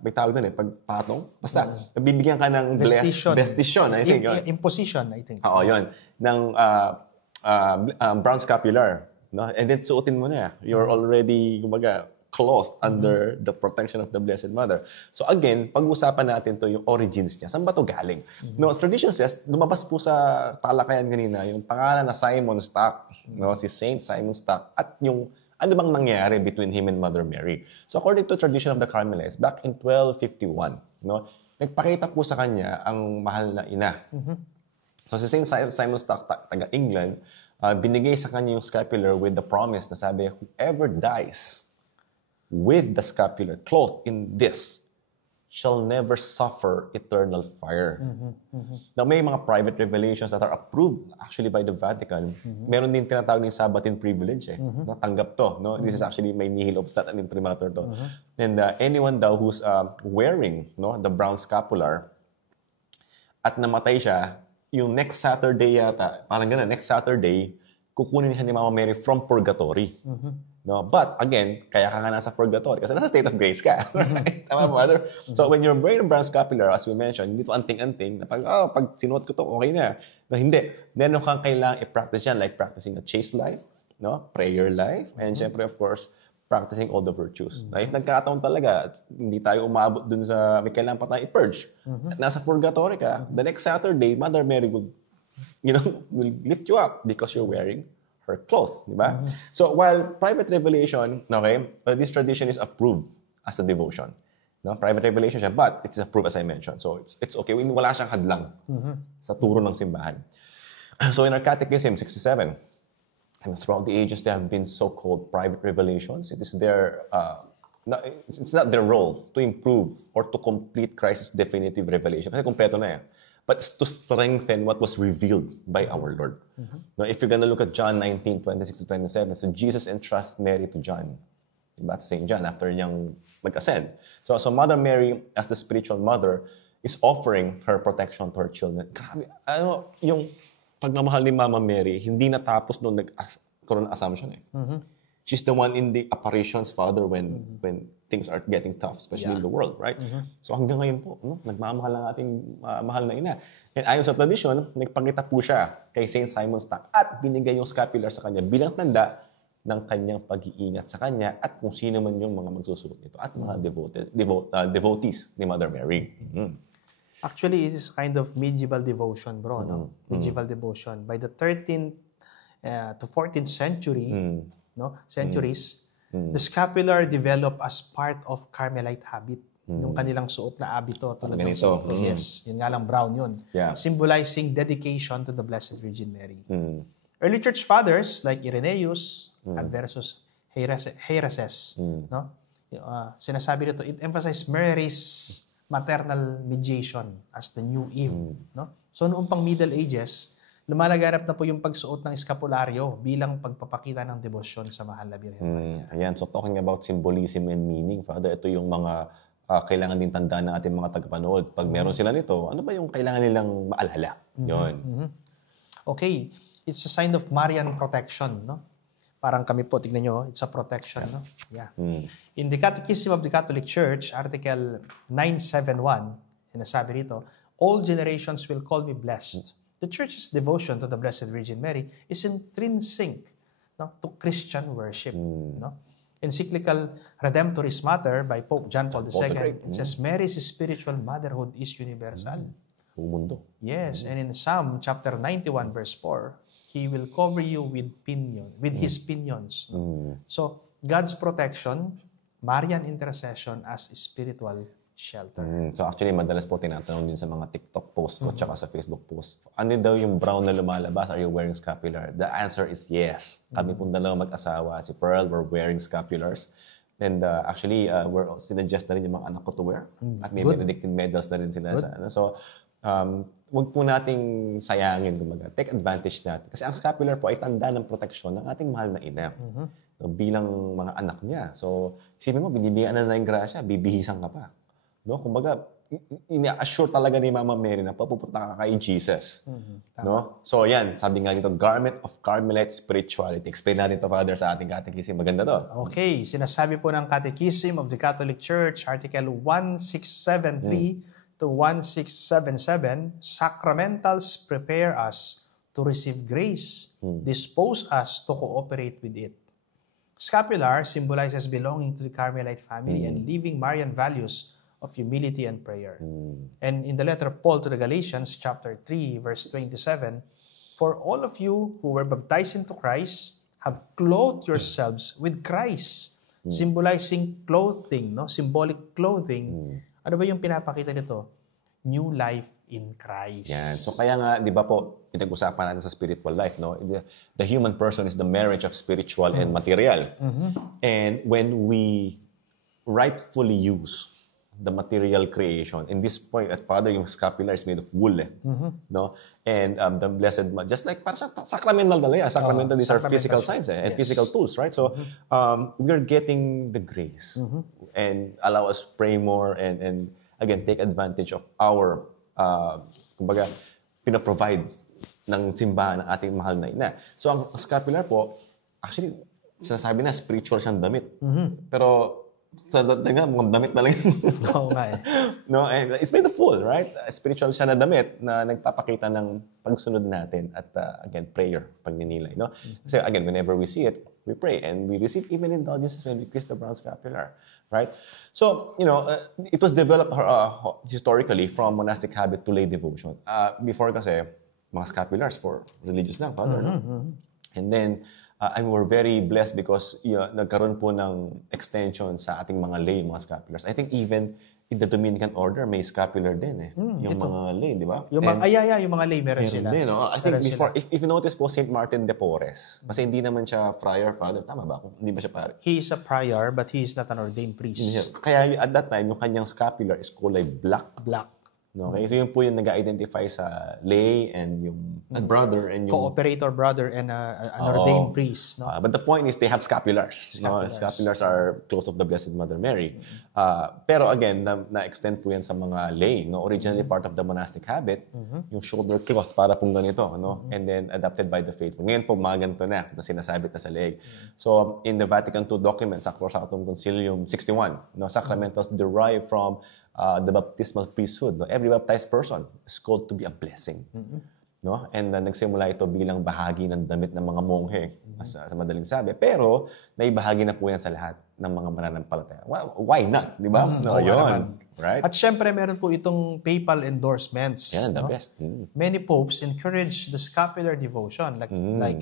may tawag doon pagpatong. Basta, bibigyan ka ng vestation, I think. Imposition, I think. Oo, yun. Ng brown scapular. No? And then, suotin mo na. You're already, clothed under the protection of the Blessed Mother. So again, pag-usapan natin to yung origins niya. Saan ba to galing? No, tradition says, lumabas po sa talakayan kanina, yung pangalan na Simon Stock, no? Si Saint Simon Stock, at yung ano bang nangyari between him and Mother Mary. So according to tradition of the Carmelites, back in 1251, no, nagpakita po sa kanya ang mahal na ina. So si Saint Simon Stock, taga-England, binigay sa kanya yung scapular with the promise na sabi, whoever dies with the scapular clothed in this shall never suffer eternal fire. Now, may mga private revelations that are approved actually by the Vatican. Meron din tinatawag ng Sabbatin privilege. Natanggap to. No? This is actually may nihil obstat and imprimatur to. And anyone daw who's wearing the brown scapular at namatay siya, yung next Saturday yata, parang gano'n, next Saturday, kukunin siya ni Mama Mary from purgatory. No, but again, kaya ka nga nasa purgatory kasi nasa state of grace ka. Right? Tama ba, Mother? So when you're wearing a brown scapular, as we mentioned, hindi to anting-anting na pag sinuot ko to, okay na. No, hindi. Meron kang kailangang i-practice yan, like practicing a chaste life, no, prayer life, and syempre, of course, practicing all the virtues. Now, if nagkataon talaga, hindi tayo umabot dun sa may kailangan pa tayo i-purge. At nasa purgatory ka, the next Saturday, Mother Mary will lift you up because you're wearing her cloth, di ba? So while private revelation, okay, this tradition is approved as a devotion. No, private revelation siya, but it's approved as I mentioned. So it's okay. Wala siyang hadlang sa turo ng simbahan. So in our Catechism 67, and throughout the ages, there have been so-called private revelations. It is their it's not their role to improve or to complete Christ's definitive revelation. Kasi kompleto na but to strengthen what was revealed by our Lord. Now, if you're gonna look at John 19:26-27, so Jesus entrusts Mary to John. Diba? To St. John after niyang mag-ascend. So Mother Mary, as the spiritual mother, is offering her protection to her children. Grabe, yung pagmamahal ni Mama Mary, hindi natapos nung nagkaroon ng assumption She's the one in the apparitions, Father, when things are getting tough, especially in the world, right? So hanggang ngayon po, nagmamahal ang ating mahal na ina. And ayon sa tradition, nagpakita po siya kay Saint Simon Stock at binigay yung scapular sa kanya bilang tanda ng kanyang pag-iingat sa kanya at kung sino man yung mga magsusuot nito at mga devotees ni Mother Mary. Actually, it is kind of medieval devotion, bro. No? Medieval devotion. By the 13th to 14th century, centuries, the scapular developed as part of Carmelite habit. Yung kanilang suot na abito. Yes, yun nga lang, brown yun. Yeah. Symbolizing dedication to the Blessed Virgin Mary. Early church fathers like Irenaeus, Adversus Hieraces, sinasabi nito, it emphasized Mary's maternal mediation as the new Eve. So noong pang Middle Ages, lumalaganap na po yung pagsuot ng eskapularyo bilang pagpapakita ng debosyon sa mahal na Birhen Maria. Ayan, so talking about symbolism and meaning, Father, ito yung mga kailangan din tandaan ng ating mga tagapanood. Pag meron sila nito, ano ba yung kailangan nilang maalala? Yun. Okay, it's a sign of Marian protection, no? Parang kami po, tignan nyo, it's a protection, no? Yeah. In the Catechism of the Catholic Church, Article 971, sinasabi rito, all generations will call me blessed. The Church's devotion to the Blessed Virgin Mary is intrinsic to Christian worship. Encyclical Redemptoris Mater by Pope John Paul II, it says, Mary's spiritual motherhood is universal. Buong mundo. Yes, and in Psalm chapter 91, verse 4, He will cover you with His pinions. No? So, God's protection, Marian intercession as spiritual shelter. So actually, madalas po tinatanong din sa mga TikTok post ko tsaka sa Facebook post, ano daw yung brown na lumalabas? Are you wearing scapular? The answer is yes. Kami pong dalawang mag-asawa, si Pearl, we're wearing scapulars. And actually, we're sinuggest na rin yung mga anak ko to wear. At may Benedictine medals na rin sila sa ano. So, wag po nating sayangin, kumbaga. Take advantage natin. Kasi ang scapular po ay tanda ng proteksyon ng ating mahal na ina. So, bilang mga anak niya. So, isipin mo, binibigyan na ng grasya, bibihisan ka pa. No? Kumbaga, ina-assure talaga ni Mama Mary na papupunta ka kay Jesus. No? So, yan. Sabi nga dito, garment of Carmelite spirituality. Explain natin to, Father, sa ating catechism. Maganda to. Okay. Sinasabi po ng Catechism of the Catholic Church, Article 1673 to 1677, sacramentals prepare us to receive grace, dispose us to cooperate with it. Scapular symbolizes belonging to the Carmelite family and living Marian values of humility and prayer. And in the letter of Paul to the Galatians, chapter 3, verse 27, for all of you who were baptized into Christ have clothed yourselves with Christ, symbolizing clothing, no? Symbolic clothing. Ano ba yung pinapakita nito? New life in Christ. Yan. So kaya nga, di ba po, pinag-usapan natin sa spiritual life, no? The human person is the marriage of spiritual and material. And when we rightfully use the material creation, in this point, at Father, yung scapular is made of wool, no? And the blessed, just like para sa sacramental talaga, sacramental, these are physical signs and physical tools, right? So we're getting the grace and allow us pray more and again, take advantage of our, kumbaga, pinaprovide ng simbahan ng ating mahal na ina. So ang scapular po, actually, sinasabi na spiritual siyang damit. Pero sa mukhang damit na lang. Oo nga eh. No, and it's made of wool, right? Spiritual siya na damit na nagpapakita ng pagsunod natin at again, prayer, pagninilay. No? Kasi again, whenever we see it, we pray and we receive even indulgences when we kiss the brown scapular, right? So, you know, it was developed historically from monastic habit to lay devotion. Before kasi, mga scapulars for religious lang, Father. And then, we're very blessed because nagkaroon po ng extension sa ating mga lay, mga scapulars. I think even in the Dominican order, may scapular din eh. Yung mga lay, di ba? Yung mga lay, meron sila. Din, no? I think before, if you notice po, St. Martin de Porres, kasi hindi naman siya friar, Father. Tama ba? Hindi ba siya pare? He is a prior, but he is not an ordained priest. Kaya at that time, yung kanyang scapular is kulay black. No, okay? So yun po yung nag-identify sa lay and yung brother and yung cooperator brother and an ordained priest. No? But the point is they have scapulars. No? Scapulars are close of the Blessed Mother Mary. Pero again, na-extend po yan sa mga lay. No? Originally part of the monastic habit, yung shoulder cloth para pong ganito. No? And then adopted by the faithful. Ngayon po mga ganito na sinasabit na sa leeg. So in the Vatican II document, Sacrosanctum Concilium 61, no? Sacramentals derived from the baptismal priesthood. No? Every baptized person is called to be a blessing. No? And nagsimula ito bilang bahagi ng damit ng mga monghe, sa madaling sabi. Pero, naibahagi na po yan sa lahat ng mga mananampalataya. Why not? Di ba? Yun. Right? At syempre, meron po itong papal endorsements. Yan, the best. Many popes encourage the scapular devotion, like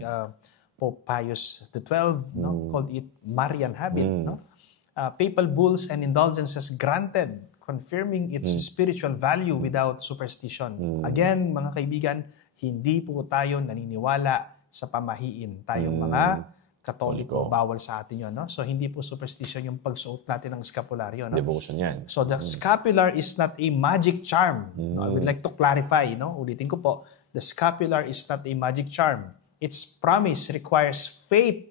Pope Pius XII, called it Marian habit. No? Papal bulls and indulgences granted, confirming its spiritual value without superstition. Again, mga kaibigan, hindi po tayo naniniwala sa pamahiin. Tayong mga Katoliko, bawal sa atin yun. No? So, hindi po superstition yung pagsuot natin ng scapularyo. No? Devotion yan. So, the scapular is not a magic charm. I would like to clarify. No? Ulitin ko po, the scapular is not a magic charm. Its promise requires faith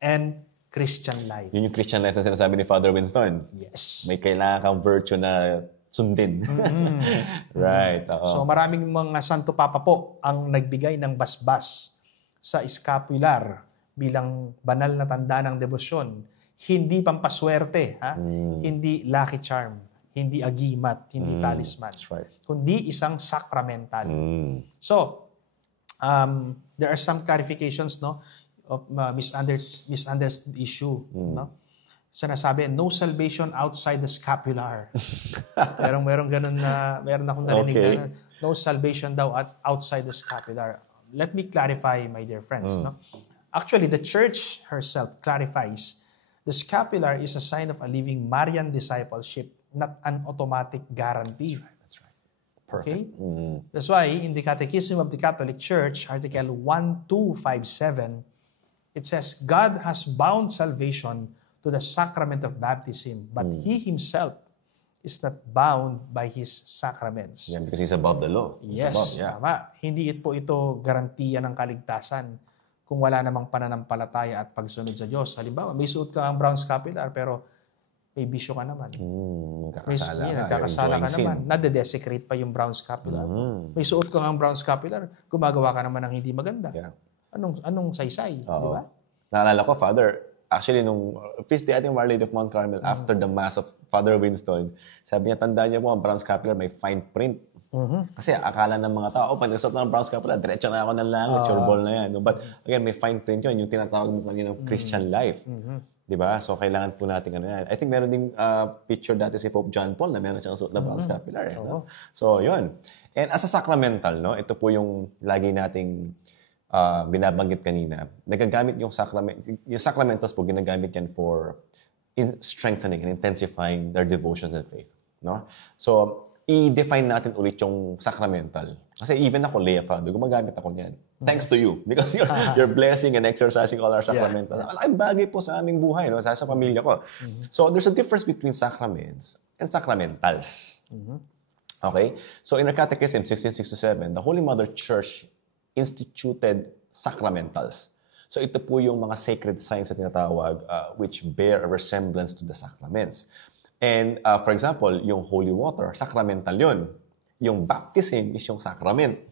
and Christian life. Yun yung Christian life na sinasabi ni Father Winston. Yes. May kailangan kang virtue na sundin. Right. So maraming mga Santo Papa po ang nagbigay ng basbas sa scapular bilang banal na tanda ng debosyon. Hindi pampaswerte, hindi lucky charm, hindi agimat, hindi talisman, right. kundi isang sacramental. So, there are some clarifications, no, of misunderstood issue, no? Sinasabi, no salvation outside the scapular. meron akong narinig na no salvation daw outside the scapular. let me clarify, my dear friends. No? Actually, the church herself clarifies the scapular is a sign of a living Marian discipleship, not an automatic guarantee. That's right. Perfect. Okay? That's why in the Catechism of the Catholic Church, Article 1257, it says, God has bound salvation to the sacrament of baptism, but He Himself is not bound by His sacraments. Yeah, because He's above the law. Yes, tama. Hindi po ito garantiya ng kaligtasan kung wala namang pananampalataya at pagsunod sa Diyos. Halimbawa, may suot ka ang brown scapular pero may bisyo ka naman. Nagkakasala ka naman. Nade-desecrate pa yung brown scapular. May suot ka ang brown scapular, gumagawa ka naman ng hindi maganda. Yeah. Anong saysay? Di ba? Naalala ko, Father, actually, nung feast day ating Our Lady of Mount Carmel, after the Mass of Father Winston, sabi niya, tandaan niya po, ang brown scapular may fine print. Kasi akala ng mga tao, pag nagsot ng brown scapular, diretso na ako ng langit, sureball na yan. No? But again, may fine print yun, yung tinatawag mo kanina ng Christian life. Diba? So, kailangan po natin ano yan. I think meron ding picture dati si Pope John Paul na meron siyang suot na brown scapular. No? So, yun. And as a sacramental, no, ito po yung lagi nating binabanggit kanina, nagagamit yung sacramentals po, ginagamit yan for strengthening and intensifying their devotions and faith. No? So, i-define natin ulit yung sacramental. Kasi even ako, Lea Father, gumagamit ako niyan. Thanks to you. Because you're blessing and exercising all our sacramentals. Malaking bagay po sa aming buhay, no? Sa pamilya ko. So, there's a difference between sacraments and sacramentals. Okay? So, in our Catechism 1667, the Holy Mother Church instituted sacramentals. So ito po yung mga sacred signs na tinatawag which bear a resemblance to the sacraments. And for example, yung holy water, sacramental yun. Yung baptism is yung sacrament.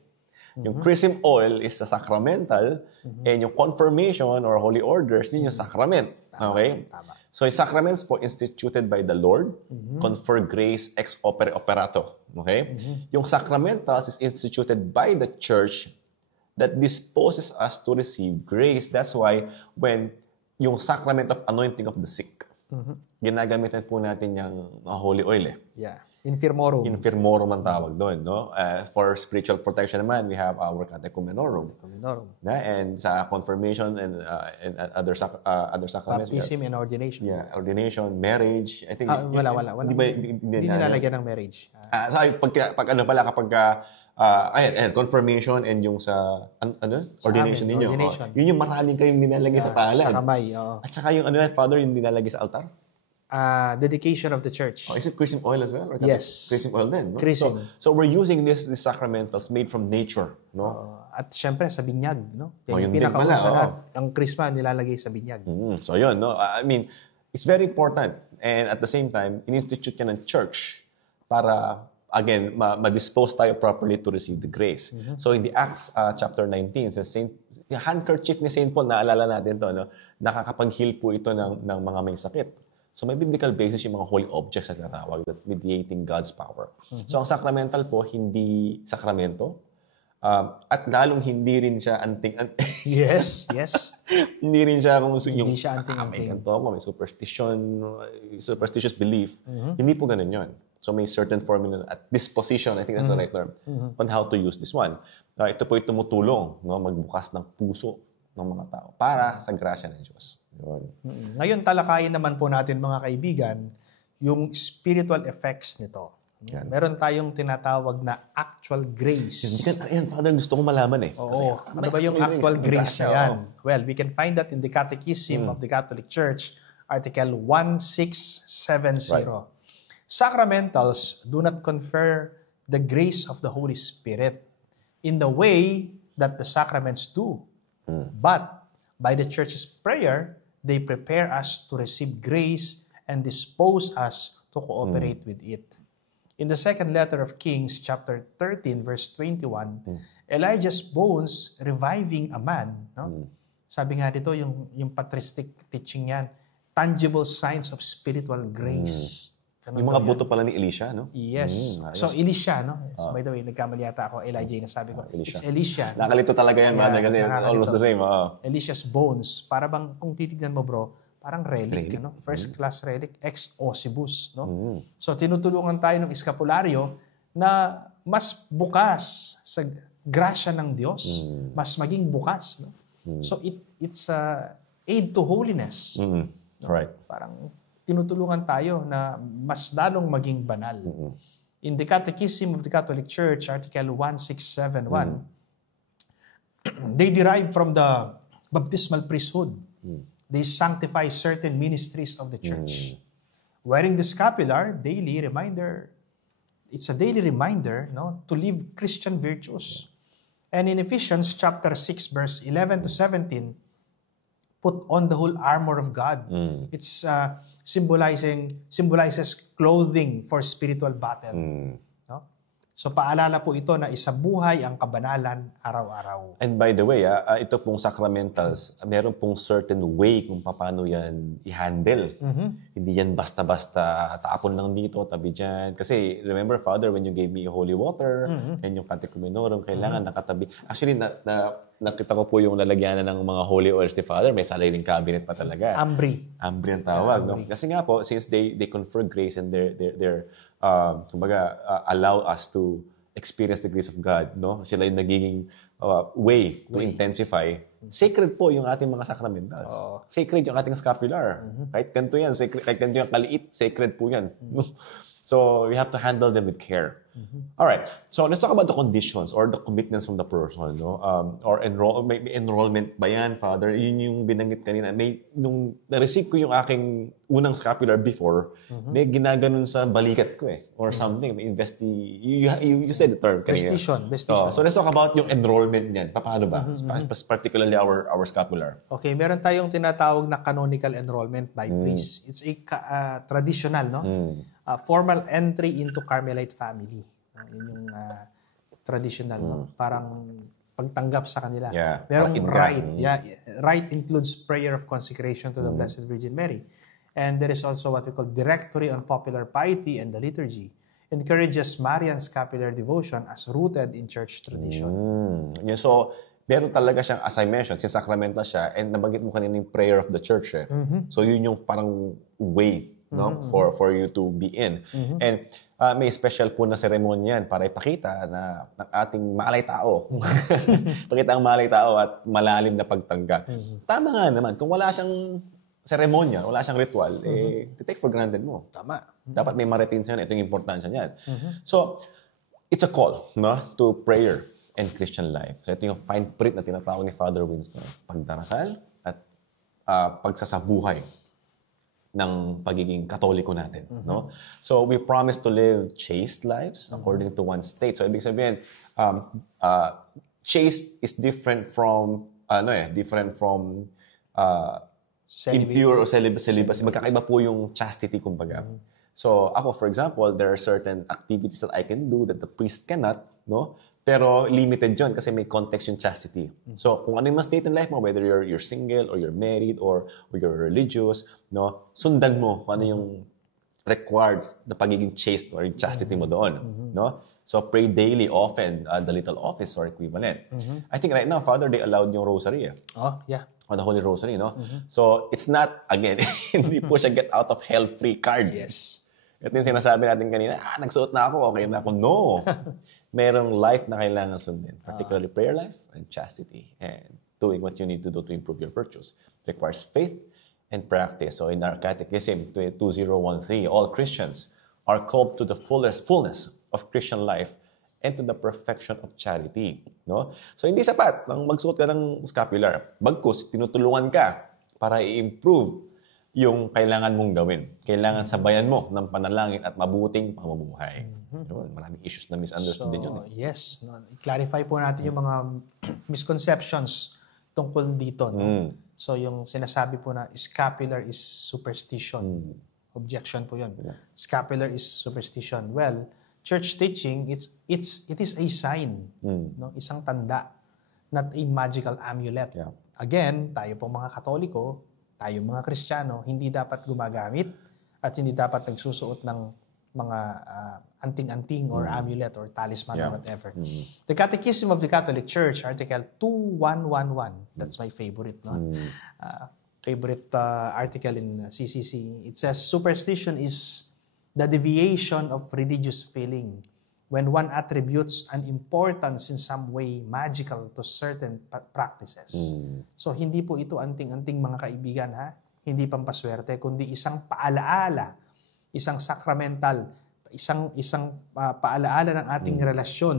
Yung chrism oil is the sacramental. And yung confirmation or holy orders, yun yung sacrament. Okay? Tama. So yung sacraments po instituted by the Lord, confer grace ex opere operato. Okay? Yung sacramentals is instituted by the Church that disposes us to receive grace. That's why when yung sacrament of anointing of the sick, ginagamitan po natin yung holy oil. Yeah. Infirmorum. Infirmorum ang tawag doon. No? For spiritual protection naman, we have our catechumenorum. And sa confirmation and other sacraments. Baptism and ordination. Yeah, ordination, marriage. I think Wala. Hindi nilalagyan ng marriage. Kapag confirmation and yung sa ordination ninyo. Yun yung maraming kayong nilalagay sa palad. Sa kamay. At saka yung Father, yung nilalagay sa altar. Dedication of the church. Is it chrism oil as well? Or Yes. Chrism oil din. No? Chrism. So we're using these sacramentals made from nature. No? At syempre sa binyag. No? Yung pinakauna sa lahat. Ang krisma nilalagay sa binyag. So yun. No? I mean, it's very important. And at the same time, in-institute yan ng church para again, ma-dispose tayo properly to receive the grace. So in the Acts chapter 19, says yung handkerchief ni St. Paul, naalala natin to, no? Nakakapag-heal po ito ng mga may sakit. So may biblical basis yung mga holy objects na tinatawag that mediating God's power. So ang sacramental po, hindi sakramento. At lalong hindi rin siya anting-anting. Yes. Hindi rin siya kung Hindi siya anting-anting. May superstitious belief. Hindi po ganun yun. So may certain formula at disposition, I think that's the right term, on how to use this one. Ito po yung tumutulong, no, magbukas ng puso ng mga tao para sa grasya ng Diyos. Yun. Ngayon, talakayin naman po natin mga kaibigan, yung spiritual effects nito. Yan. Meron tayong tinatawag na actual grace. Yan, Father, gusto ko malaman eh. Oo. Ano ba yung actual grace na yan? Well, we can find that in the Catechism of the Catholic Church, Article 1670. Right. Sacramentals do not confer the grace of the Holy Spirit in the way that the sacraments do. But by the Church's prayer, they prepare us to receive grace and dispose us to cooperate with it. In the second letter of Kings, chapter 13, verse 21, Elijah's bones reviving a man. No? Sabi nga dito, yung patristic teaching yan, tangible signs of spiritual grace. Yung mga buto pala ni Elisha, no? Yes. So, Elisha, no? So, by the way, nagkamali yata ako, Elijah, na sabi ko. It's Elisha. Nakalito talaga yan, brother, kasi almost the same. Elisha's bones. Para bang, kung titignan mo, bro, parang relic. No? First class relic, ex ossibus. No? So, tinutulungan tayo ng eskapularyo na mas bukas sa grasya ng Diyos, mas maging bukas. No? So it's aid to holiness. Mm. Right. Parang tinutulungan tayo na mas lalong maging banal. In the Catechism of the Catholic Church, Article 1671, they derive from the baptismal priesthood. They sanctify certain ministries of the church. Wearing the scapular, it's a daily reminder, no, to live Christian virtues. And in Ephesians chapter 6, verse 11 to 17, put on the whole armor of God. It's symbolizes clothing for spiritual battle. No? So paalala po ito na isabuhay ang kabanalan araw-araw. And by the way, ito pong sacramentals, meron pong certain way kung paano yan i-handle. Hindi yan basta-basta tapon lang dito, tabi dyan. Kasi remember, Father, when you gave me holy water and yung catechumenorum, kailangan nakatabi. Actually, nakita ko po yung lalagyanan ng mga holy oils ni Father, may sariling cabinet pa talaga. Ambry ang tawag. No? Kasi nga po, since they confer grace and they're allow us to experience the grace of God, no? Sila yung nagiging way to intensify. Sacred po yung ating mga sacramentals. Sacred yung ating scapular. Kahit ganito yan, kahit ganito yung kaliit, sacred po yan. So we have to handle them with care. All right. So let's talk about the conditions or the commitments from the person, no? Or may enrollment ba yan, Father? Yun yung binanggit kanina. Nung na-receive ko yung aking unang scapular before, may ginaganon sa balikat ko or something. May you said the term kanina. Vestition. So let's talk about yung enrollment niyan. Paano ba? Particularly our scapular. Okay, meron tayong tinatawag na canonical enrollment by priest. It's a traditional, no? Formal entry into Carmelite family. Yun yung traditional, no? Parang pagtanggap sa kanila. Yeah. Merong rite. Rite includes prayer of consecration to the Blessed Virgin Mary. And there is also what we call Directory on Popular Piety and the Liturgy. Encourages Marian scapular devotion as rooted in church tradition. Yeah, so, meron talaga siyang, as I mentioned, si sacramental siya, and nabanggit mo kanina yung prayer of the church. So, yun yung parang way, no, for you to be in. And may special po na seremonya yan para ipakita na ng ating maalay tao. Pakita ang maalay tao at malalim na pagtanggap. Tama nga naman, kung wala siyang seremonya, wala siyang ritual, take for granted mo. Tama. Dapat may ma-retain siya. Ito yung importansya niyan. So, it's a call, no, to prayer and Christian life. So, ito yung fine print na tinatawag ni Father Winston. Pagdarasal at pagsasabuhay ng pagiging Katoliko natin, no? So we promise to live chaste lives according to one state. So ibig sabihin, chaste is different from impure or celibacy. Magkakaiba po yung chastity, kumbaga. So ako, for example, there are certain activities that I can do that the priest cannot, no? Pero limited yun kasi may context yung chastity. So, kung ano yung state in life mo, whether you're single or you're married or you're religious, no, sundan mo kung ano yung required na pagiging chaste or yung chastity mo doon. No? So, pray daily, often, the little office or equivalent. I think right now, Father, they allowed yung rosary. Oh, yeah. O the Holy Rosary, no? So, it's not, again, hindi po siya get out of hell-free card. Yes. Ito yung sinasabi natin kanina, nagsuot na ako, okay na ako. No! Merong life na kailangan sundin, particularly prayer life and chastity, and doing what you need to do to improve your virtues. It requires faith and practice. So in our Catechism 2013, all Christians are called to the fullness of Christian life and to the perfection of charity. No? So hindi sapat nang magsuot ka ng scapular. Bagkus, tinutulungan ka para i-improve yung kailangan mong gawin. Kailangan sabayan mo ng panalangin at mabuting pamumuhay. Maraming issues na misunderstood din yun. Yes. I-clarify po natin yung mga misconceptions tungkol dito. No? So yung sinasabi po na scapular is superstition. Objection po yun. Scapular is superstition. Well, church teaching, it is a sign. No? Isang tanda. Not a magical amulet. Yeah. Again, tayo pong mga Katoliko, tayo mga Kristiyano, hindi dapat gumagamit at hindi dapat nagsusuot ng mga anting-anting or amulet or talisman or whatever. The Catechism of the Catholic Church, Article 2111, that's my favorite, no? Favorite article in CCC. It says, superstition is the deviation of religious feeling when one attributes an importance in some way magical to certain practices. So, hindi po ito anting-anting mga kaibigan, ha? Hindi pampaswerte, kundi isang paalaala, isang sacramental, isang paalaala ng ating relasyon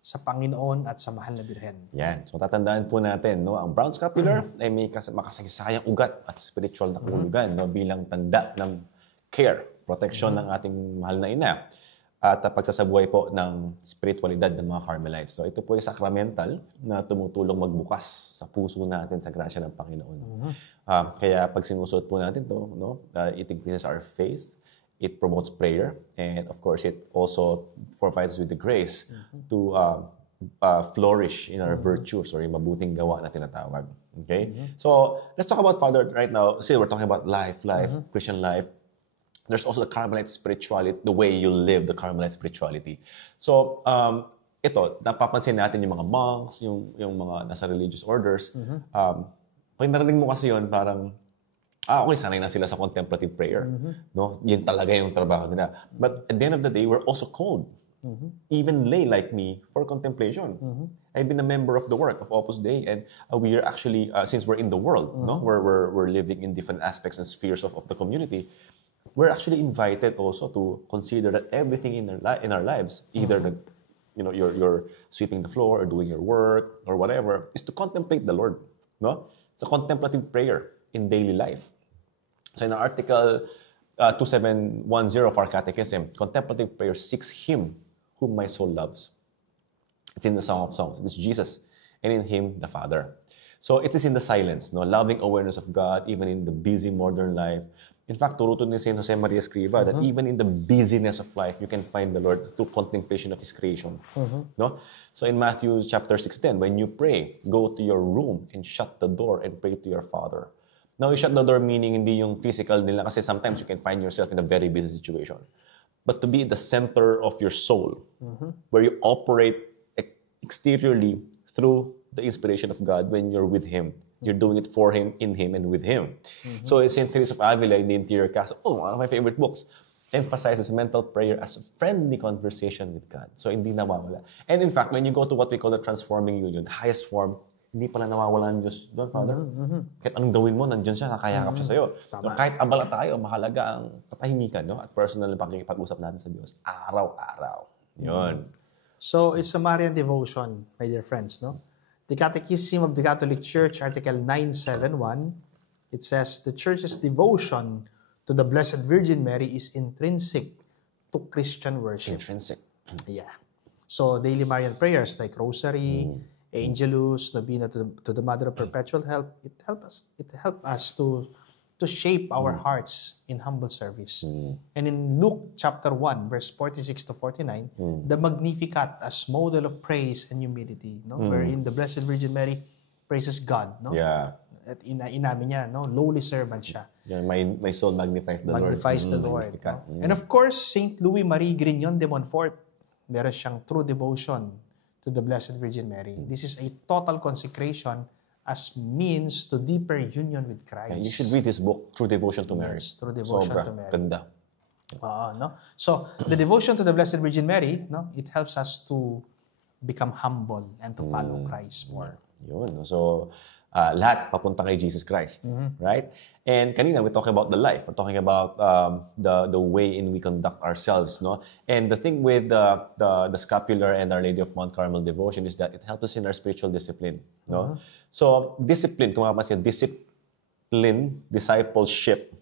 sa Panginoon at sa mahal na Birhen. Yan. So, tatandaan po natin, no? Ang brown scapular ay may makasaysayang ugat at spiritual na kahulugan, no? Bilang tanda ng care, protection ng ating mahal na ina at pagsasabuhay po ng spiritualidad ng mga Carmelites. So ito po ay sacramental na tumutulong magbukas sa puso natin sa grasya ng Panginoon. Kaya pag sinusuot po natin to, no, it increases our faith, it promotes prayer, and of course it also provides us with the grace to flourish in our virtues or yung mabuting gawa na tinatawag. Okay? So let's talk about Father right now. See, we're talking about life, Christian life. There's also the Carmelite spirituality, the way you live the Carmelite spirituality. So, ito, napapansin natin yung mga monks, yung mga nasa religious orders. Pag narinig mo kasi yun, parang, okay, sanay na sila sa contemplative prayer. No? Yun talaga yung trabaho nila. But at the end of the day, we're also called, even lay like me, for contemplation. I've been a member of the work of Opus Dei, and we are actually, since we're in the world, no? We're living in different aspects and spheres of the community, we're actually invited also to consider that everything in our lives, either you're sweeping the floor or doing your work or whatever, is to contemplate the Lord. No, it's a contemplative prayer in daily life. So in Article 2710 of our Catechism, contemplative prayer seeks Him whom my soul loves. It's in the Song of Songs. It's Jesus, and in Him the Father. So it is in the silence, no, loving awareness of God, even in the busy modern life. In fact, turuto ni Saint Jose Maria Escriva that even in the busyness of life, you can find the Lord through contemplation of His creation. No? So in Matthew chapter 6:10, when you pray, go to your room and shut the door and pray to your Father. Now, you shut the door meaning hindi yung physical nila kasi sometimes you can find yourself in a very busy situation. But to be the center of your soul, where you operate exteriorly through the inspiration of God when you're with Him. You're doing it for Him, in Him, and with Him. So St. Teresa of Avila in the Interior Castle, one of my favorite books, emphasizes mental prayer as a friendly conversation with God. So hindi nawawala. And in fact, when you go to what we call the transforming union, the highest form, hindi pala nawawala ang Diyos doon, Father. Kahit anong gawin mo, nandiyan siya, nakayakap siya sa'yo. So, kahit abala tayo, mahalaga ang patahimikan, no? At personal na pakikipag-usap natin sa Diyos, araw-araw. Yun. So, it's a Marian devotion, my dear friends, no? The Catechism of the Catholic Church, Article 971, it says, the Church's devotion to the Blessed Virgin Mary is intrinsic to Christian worship. Intrinsic. Yeah. So, daily Marian prayers like Rosary, Angelus, Novena to the Mother of Perpetual Help, it help us to shape our hearts in humble service. And in Luke chapter 1, verse 46 to 49, the Magnificat as model of praise and humility, no? Wherein the Blessed Virgin Mary praises God, no? Yeah. At inamin niya, no? Lowly servant siya. Yeah, my soul magnifies the Lord. Magnifies the Lord. No? And of course, Saint Louis Marie Grignon de Montfort, meron siyang true devotion to the Blessed Virgin Mary. This is a total consecration as means to deeper union with Christ. And you should read this book, True Devotion to Mary. Yes, True Devotion to Mary. Ganda. No? So, the devotion to the Blessed Virgin Mary, no, it helps us to become humble and to follow Christ more. Yun. So, lahat papunta kay Jesus Christ. Right? And kanina, we're talking about the life. We're talking about the way in we conduct ourselves. No? And the thing with the scapular and Our Lady of Mount Carmel devotion is that it helps us in our spiritual discipline. No? So, discipline, kung mapapansin, discipline, discipleship.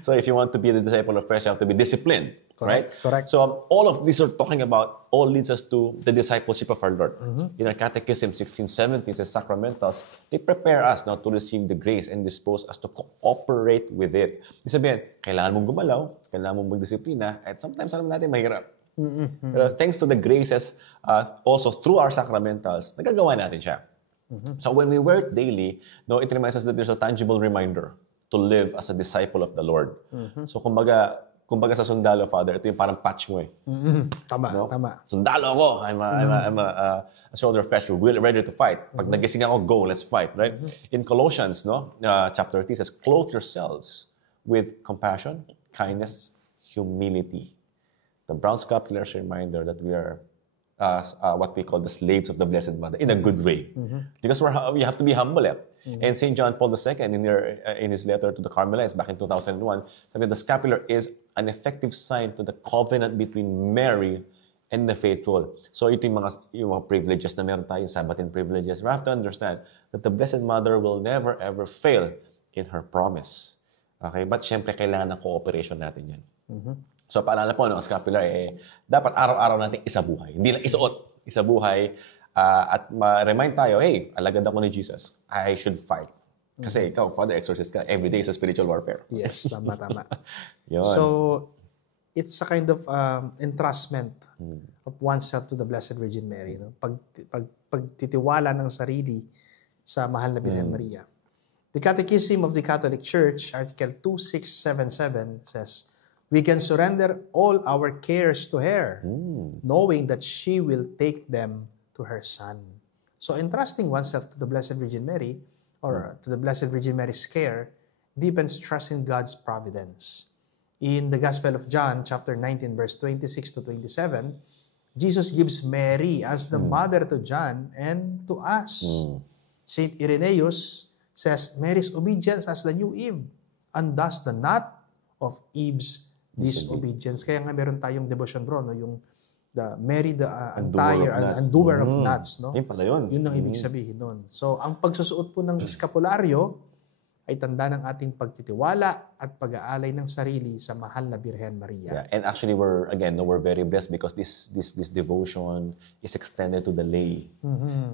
So if you want to be the disciple of Christ, you have to be disciplined. Right? Correct. So all of these are talking about, all leads us to the discipleship of our Lord. In our Catechism 1670, it says sacramentals, they prepare us now to receive the grace and dispose us to cooperate with it. Ibig sabihin, kailangan mong gumalaw, kailangan mong magdisiplina, at sometimes alam natin mahirap. Pero thanks to the graces, also through our sacramentals, nagagawa natin siya. So when we wear it daily, no, it reminds us that there's a tangible reminder to live as a disciple of the Lord. So kumbaga sa sundalo, Father, ito yung parang patch mo eh. Tama, no? tama. Sundalo ako. I'm a soldier of flesh. We're ready to fight. Pag nagising ako, go, let's fight. Right? In Colossians, no, chapter 3 says, clothe yourselves with compassion, kindness, humility. The brown scapular is a reminder that we are what we call the slaves of the Blessed Mother in a good way. Because we have to be humble. And St. John Paul II, in his letter to the Carmelites back in 2001, said the scapular is an effective sign to the covenant between Mary and the faithful. So ito yung mga privileges na meron tayo, Sabbatin privileges. We have to understand that the Blessed Mother will never ever fail in her promise. Okay? But syempre, kailangan ng cooperation natin yan. So paalala po, ang scapular, dapat araw-araw natin isabuhay. Hindi lang isuot, isabuhay. At ma-remind tayo, hey, alagad ako ni Jesus. I should fight. Kasi ikaw, Father, exorcist ka. Every day is a spiritual warfare. Yes, tama. Yun. So, it's a kind of entrustment of oneself to the Blessed Virgin Mary. No? Pagtitiwala ng sarili sa mahal na Birhen Maria. The Catechism of the Catholic Church, Article 2677, says, we can surrender all our cares to her, knowing that she will take them to her Son. So entrusting oneself to the Blessed Virgin Mary, or to the Blessed Virgin Mary's care, deepens trust in God's providence. In the Gospel of John, chapter 19, verse 26 to 27, Jesus gives Mary as the mother to John and to us. Saint Irenaeus says, Mary's obedience as the new Eve, and thus the knot of Eve's disobedience. Kaya nga meron tayong devotion, bro, no? Yung Mary the undoer of nuts. No? Yun pala yun. Yun ang ibig sabihin nun. So, ang pagsusuot po ng eskapularyo ay tanda ng ating pagtitiwala at pag-aalay ng sarili sa mahal na Birhen Maria. Yeah. And actually, we're very blessed because this devotion is extended to the lay.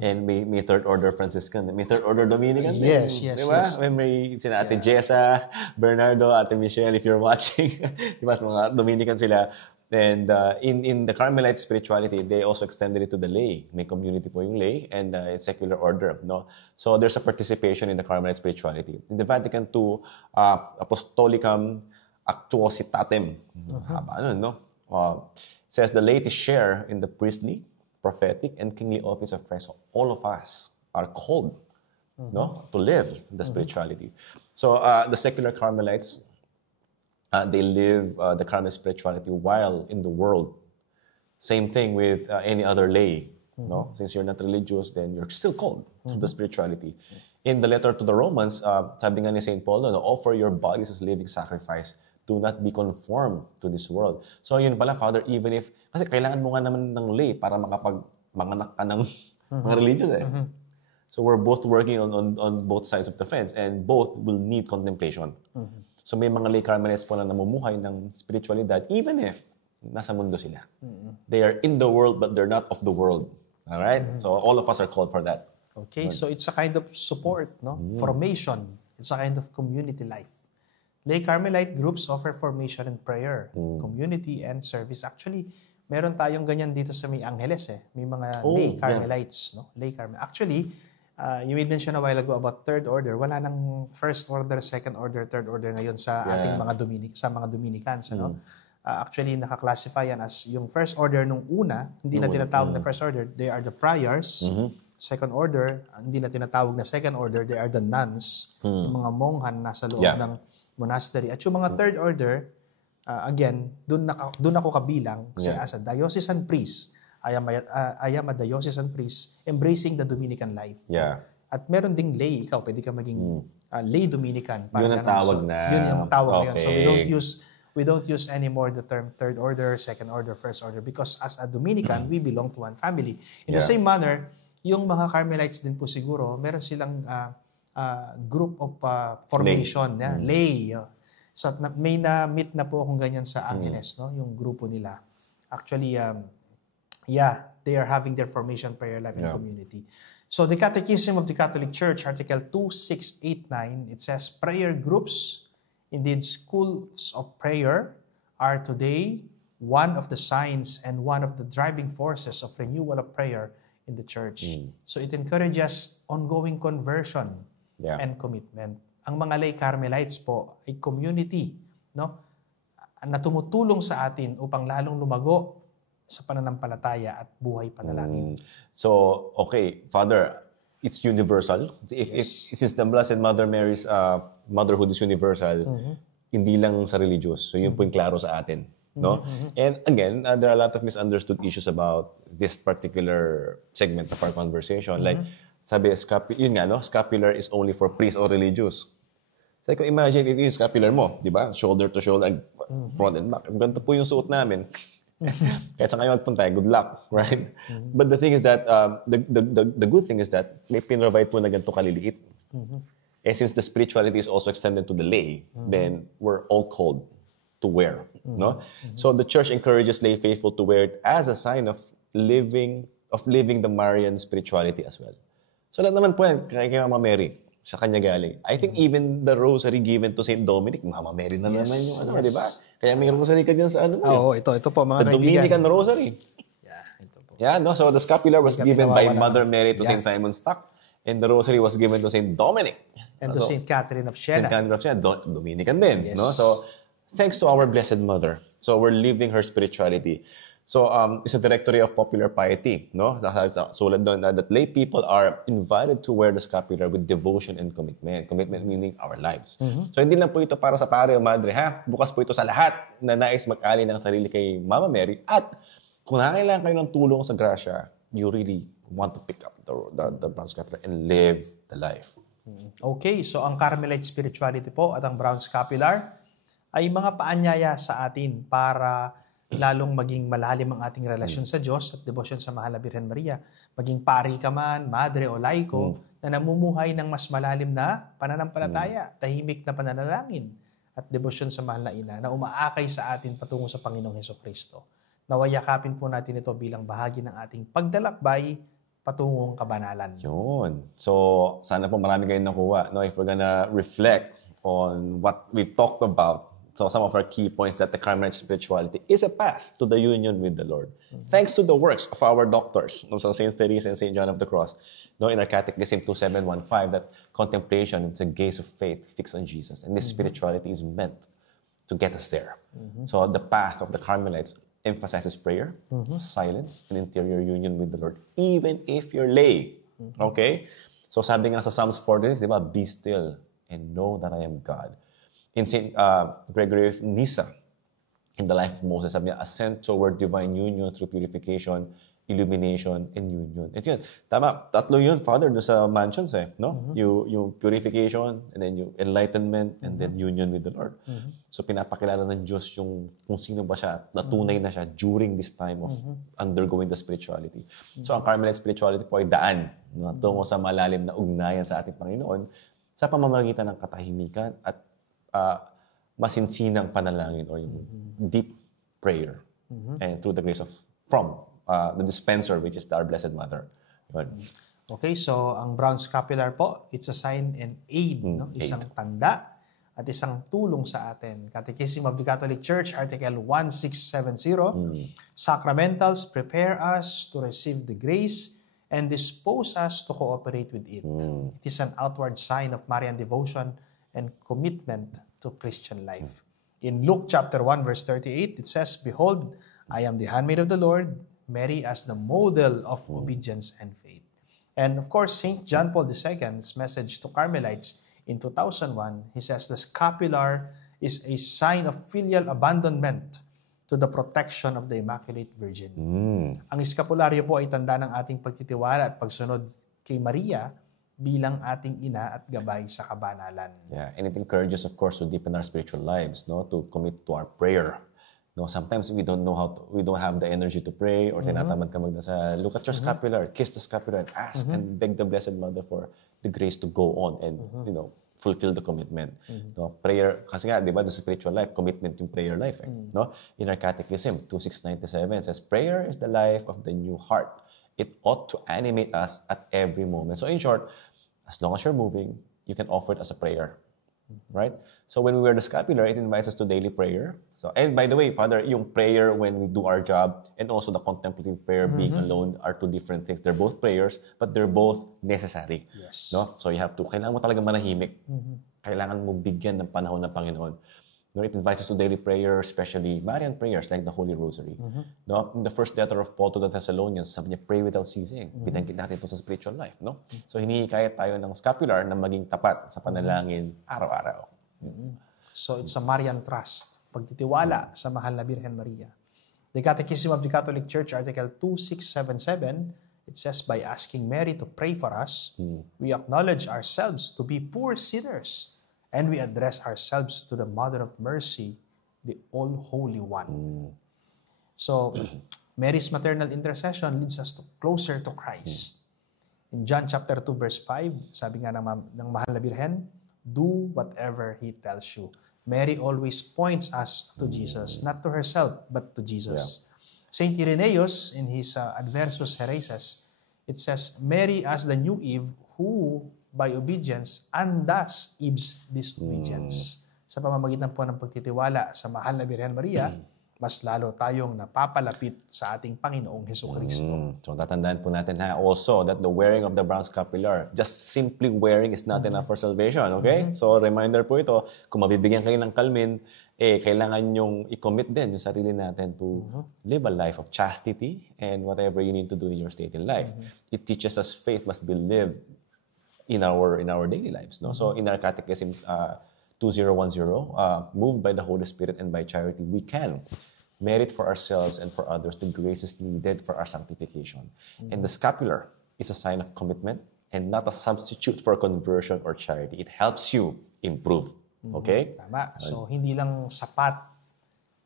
And may third order Franciscan, may third order Dominican. Yes. Diba? May sina Ate Jessa, Bernardo, Ate Michelle, if you're watching. Diba? Mga Dominican sila. And in the Carmelite spirituality, they also extended it to the lay. May community po yung lay and it's secular order. No? So there's a participation in the Carmelite spirituality. In the Vatican II, Apostolicam Actuositatem, says the laity share in the priestly, prophetic, and kingly office of Christ. So all of us are called to live the spirituality. So the secular Carmelites, they live the Carmelite spirituality while in the world. Same thing with any other lay. No? Since you're not religious, then you're still called to the spirituality. In the letter to the Romans, sabi nga ni St. Paul, offer your bodies as living sacrifice. Do not be conformed to this world. So yun pala, Father, even if, kasi kailangan mo nga naman ng lay para makapag-manganak ka ng mga religious. So we're both working on both sides of the fence and both will need contemplation. So may mga lay Carmelites po na namumuhay ng spiritualidad even if nasa mundo sila. They are in the world but they're not of the world. All right? So all of us are called for that. Okay, so it's a kind of support, no? Formation. It's a kind of community life. Lay Carmelite groups offer formation and prayer, community and service. Actually, meron tayong ganyan dito sa may Angeles May mga lay Carmelites, no? Lay Carmel. Actually, you made mention a while ago about third order. Wala nang first order, second order, third order ngayon sa ating mga Dominicans, ano? Actually, naka-classify yan as yung first order nung una, hindi na tinatawag na first order, they are the friars. Second order, hindi na tinatawag na second order, they are the nuns, yung mga monghan nasa loob ng monastery. At yung mga third order, again, dun ako kabilang kasi as a diocesan priest, I am a diocesan priest embracing the Dominican life. Yeah. At meron ding lay, ikaw pwede ka maging lay Dominican. Yun ang tawag na. Yun yung tawag ngayon. So we don't use anymore the term third order, second order, first order because as a Dominican, we belong to one family. In the same manner, yung mga Carmelites din po siguro, meron silang group of formation, lay. So may na-meet na po akong ganyan sa Angeles, no? Yung grupo nila. Actually, they are having their formation, prayer life, and community. So the Catechism of the Catholic Church, Article 2689, it says, prayer groups, indeed schools of prayer, are today one of the signs and one of the driving forces of renewal of prayer in the Church. So it encourages ongoing conversion and commitment. Ang mga lay Carmelites po ay community, no? Na tumutulong sa atin upang lalong lumago sa pananampalataya at buhay panalangin. So, okay, Father, it's universal. If since the Blessed Mother Mary's motherhood is universal, hindi lang sa religious. So, yun po yung klaro sa atin. no? And again, there are a lot of misunderstood issues about this particular segment of our conversation. Like, sabi, yun nga, no? Scapular is only for priests or religious. So, kung imagine, if yung scapular mo, di ba? Shoulder to shoulder, front and back. Ganito po yung suot namin. Kahit saan kayo magpunta, good luck, right? But the thing is that, the good thing is that, may pinrovide po na ganito kaliliit. And since the spirituality is also extended to the lay, then we're all called to wear, no? So the church encourages lay faithful to wear it as a sign of living the Marian spirituality as well. So lahat naman po yan, kay Mama Mary, sa kanya galing. I think even the rosary given to Saint Dominic, Mama Mary na naman yung di ba? Kaya may rosary ka dyan sa ito po mga the Dominican rosary. Yeah, ito po. Yeah, no? So the scapular was given by Mother Mary to Saint Simon Stock, and the rosary was given to Saint Dominic. And to Saint Catherine of Siena. Saint Catherine of Siena, Dominican din. Yes. No? So, thanks to our Blessed Mother. So, we're living her spirituality. So, it's a directory of popular piety. No? Sulat doon that lay people are invited to wear the scapular with devotion and commitment. Commitment meaning our lives. So, hindi lang po ito para sa pare o madre, ha? Bukas po ito sa lahat na nais mag-alay ng sarili kay Mama Mary. At kung nangailangan kayo ng tulong sa grasya, you really want to pick up the brown scapular and live the life. Okay, so ang Carmelite spirituality po at ang brown scapular ay mga paanyaya sa atin para lalong maging malalim ang ating relasyon sa Diyos at debosyon sa Mahal na Birhen Maria. Maging pari ka man, madre o laiko na namumuhay ng mas malalim na pananampalataya, tahimik na pananalangin at debosyon sa Mahal na Ina na umaakay sa atin patungo sa Panginoong Hesukristo. Nawayakapin po natin ito bilang bahagi ng ating pagdalakbay patungong kabanalan. Yun. So, sana po marami kayong nakuha. No? If we're gonna reflect on what we've talked about, so some of our key points that the Carmelite spirituality is a path to the union with the Lord. Thanks to the works of our doctors, so Saint Teresa and Saint John of the Cross. No, in our Catechism 2715, that contemplation is a gaze of faith fixed on Jesus. And this spirituality is meant to get us there. So the path of the Carmelites emphasizes prayer, silence, and interior union with the Lord, even if you're lay. Okay? So sabi nga sa Psalms 46, di ba? Be still and know that I am God. In St. Gregory of Nyssa, in the life of Moses, sabi niya, ascend toward divine union through purification, illumination, and union. At yun, tama, tatlo yun, Father, doon sa mansions no? Yung purification, and then yung enlightenment, and then union with the Lord. So pinapakilala ng Diyos yung kung sino ba siya, natunay na siya during this time of undergoing the spirituality. So ang Carmelite spirituality po ay daan tungo sa malalim na ugnayan sa ating Panginoon sa pamamagitan ng katahimikan at masinsinang panalangin o yung deep prayer and through the grace of the dispenser, which is our Blessed Mother. Okay, so ang brown scapular po, it's a sign and aid, no? Isang tanda at isang tulong sa atin. Catechism of the Catholic Church, Article 1670, Sacramentals prepare us to receive the grace and dispose us to cooperate with it. It is an outward sign of Marian devotion and commitment to Christian life. In Luke chapter 1, verse 38, it says, Behold, I am the handmaid of the Lord, Mary as the model of obedience and faith. And of course, St. John Paul II's message to Carmelites in 2001, he says the scapular is a sign of filial abandonment to the protection of the Immaculate Virgin. Ang eskapularyo po ay tanda ng ating pagtitiwala at pagsunod kay Maria bilang ating ina at gabay sa kabanalan. Yeah, and it encourages, of course, to deepen our spiritual lives, no, to commit to our prayer. No, sometimes we don't know we don't have the energy to pray, or tinatamad ka magdasal. Look at your scapular, kiss the scapular, and ask and beg the Blessed Mother for the grace to go on and fulfill the commitment. No, prayer, kasi nga, di ba, the spiritual life, commitment yung prayer life. No, in our Catechism 2697 says, prayer is the life of the new heart. It ought to animate us at every moment. So in short, as long as you're moving, you can offer it as a prayer. Right? So when we wear the scapular, it invites us to daily prayer. So, and by the way, Father, yung prayer when we do our job and also the contemplative prayer being alone are two different things. They're both prayers, but they're both necessary. Yes. No? So you have to, kailangan mo talaga manahimik. Kailangan mo bigyan ng panahon ng Panginoon. No, it invites us to daily prayer, especially Marian prayers like the Holy Rosary. No, in the first letter of Paul to the Thessalonians, sabi niya, pray without ceasing. Binanggit natin ito sa spiritual life. No? So hinihikayat tayo ng scapular na maging tapat sa panalangin araw-araw. So it's a Marian trust. pagtitiwala sa mahal na Birhen Maria. The Catechism of the Catholic Church, Article 2677, it says, by asking Mary to pray for us, we acknowledge ourselves to be poor sinners, and we address ourselves to the Mother of Mercy, the All-Holy One. So, Mary's maternal intercession leads us closer to Christ. In John chapter 2, verse 5, sabi nga ng mahal na Birhen, do whatever He tells you. Mary always points us to Jesus, not to herself, but to Jesus. Saint Irenaeus, in his Adversus Hereses, it says, Mary as the new Eve who, by obedience, undoes Eve's disobedience. Sa pamamagitan po ng pagtitiwala sa mahal na Birhen Maria, mas lalo tayong napapalapit sa ating Panginoong Hesukristo. So tatandaan po natin also that the wearing of the brown scapular, just simply wearing is not enough for salvation, okay? So reminder po ito, kung mabibigyan kayo ng kalmin, kailangan nyong i-commit din yung sarili natin to live a life of chastity and whatever you need to do in your state in life. It teaches us faith must be lived in our daily lives, no? So in our catechism 2010, moved by the Holy Spirit and by charity, we can merit for ourselves and for others the graces needed for our sanctification. And the scapular is a sign of commitment and not a substitute for conversion or charity. It helps you improve. Okay? Tama. So, hindi lang sapat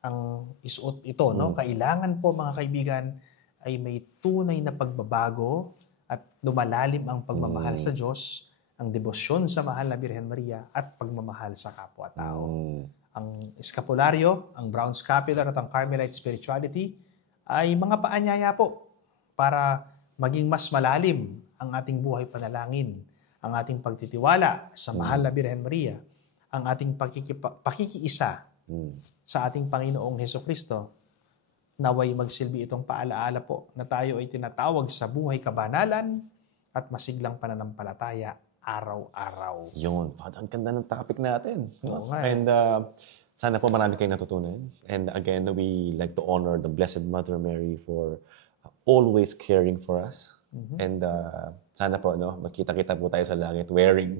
ang isuot ito, no? Kailangan po, mga kaibigan, ay may tunay na pagbabago at lumalalim ang pagmamahal sa Diyos, ang debosyon sa mahal na Birhen Maria, at pagmamahal sa kapwa-tao. Ang eskapularyo, ang brown scapular at ang Carmelite spirituality ay mga paanyaya po para maging mas malalim ang ating buhay panalangin, ang ating pagtitiwala sa mahal na Birhen Maria, ang ating pakikiisa sa ating Panginoong Hesukristo. Naway magsilbi itong paalaala po na tayo ay tinatawag sa buhay kabanalan at masiglang pananampalataya araw-araw. Yun. Father, ang ganda ng topic natin. No? And sana po marami kayong natutunan. And again, we like to honor the Blessed Mother Mary for always caring for us. And sana po, no, makita-kita po tayo sa langit wearing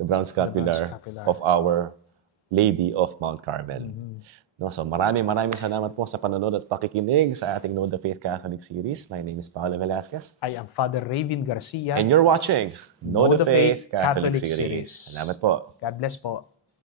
the brown scapular of Our Lady of Mount Carmel. No, so maraming salamat po sa panonood at pakikinig sa ating Know the Faith Catholic series. My name is Paolo Velasquez. I am Father Raven Garcia. And you're watching Know the Faith Catholic series. Salamat po. God bless po.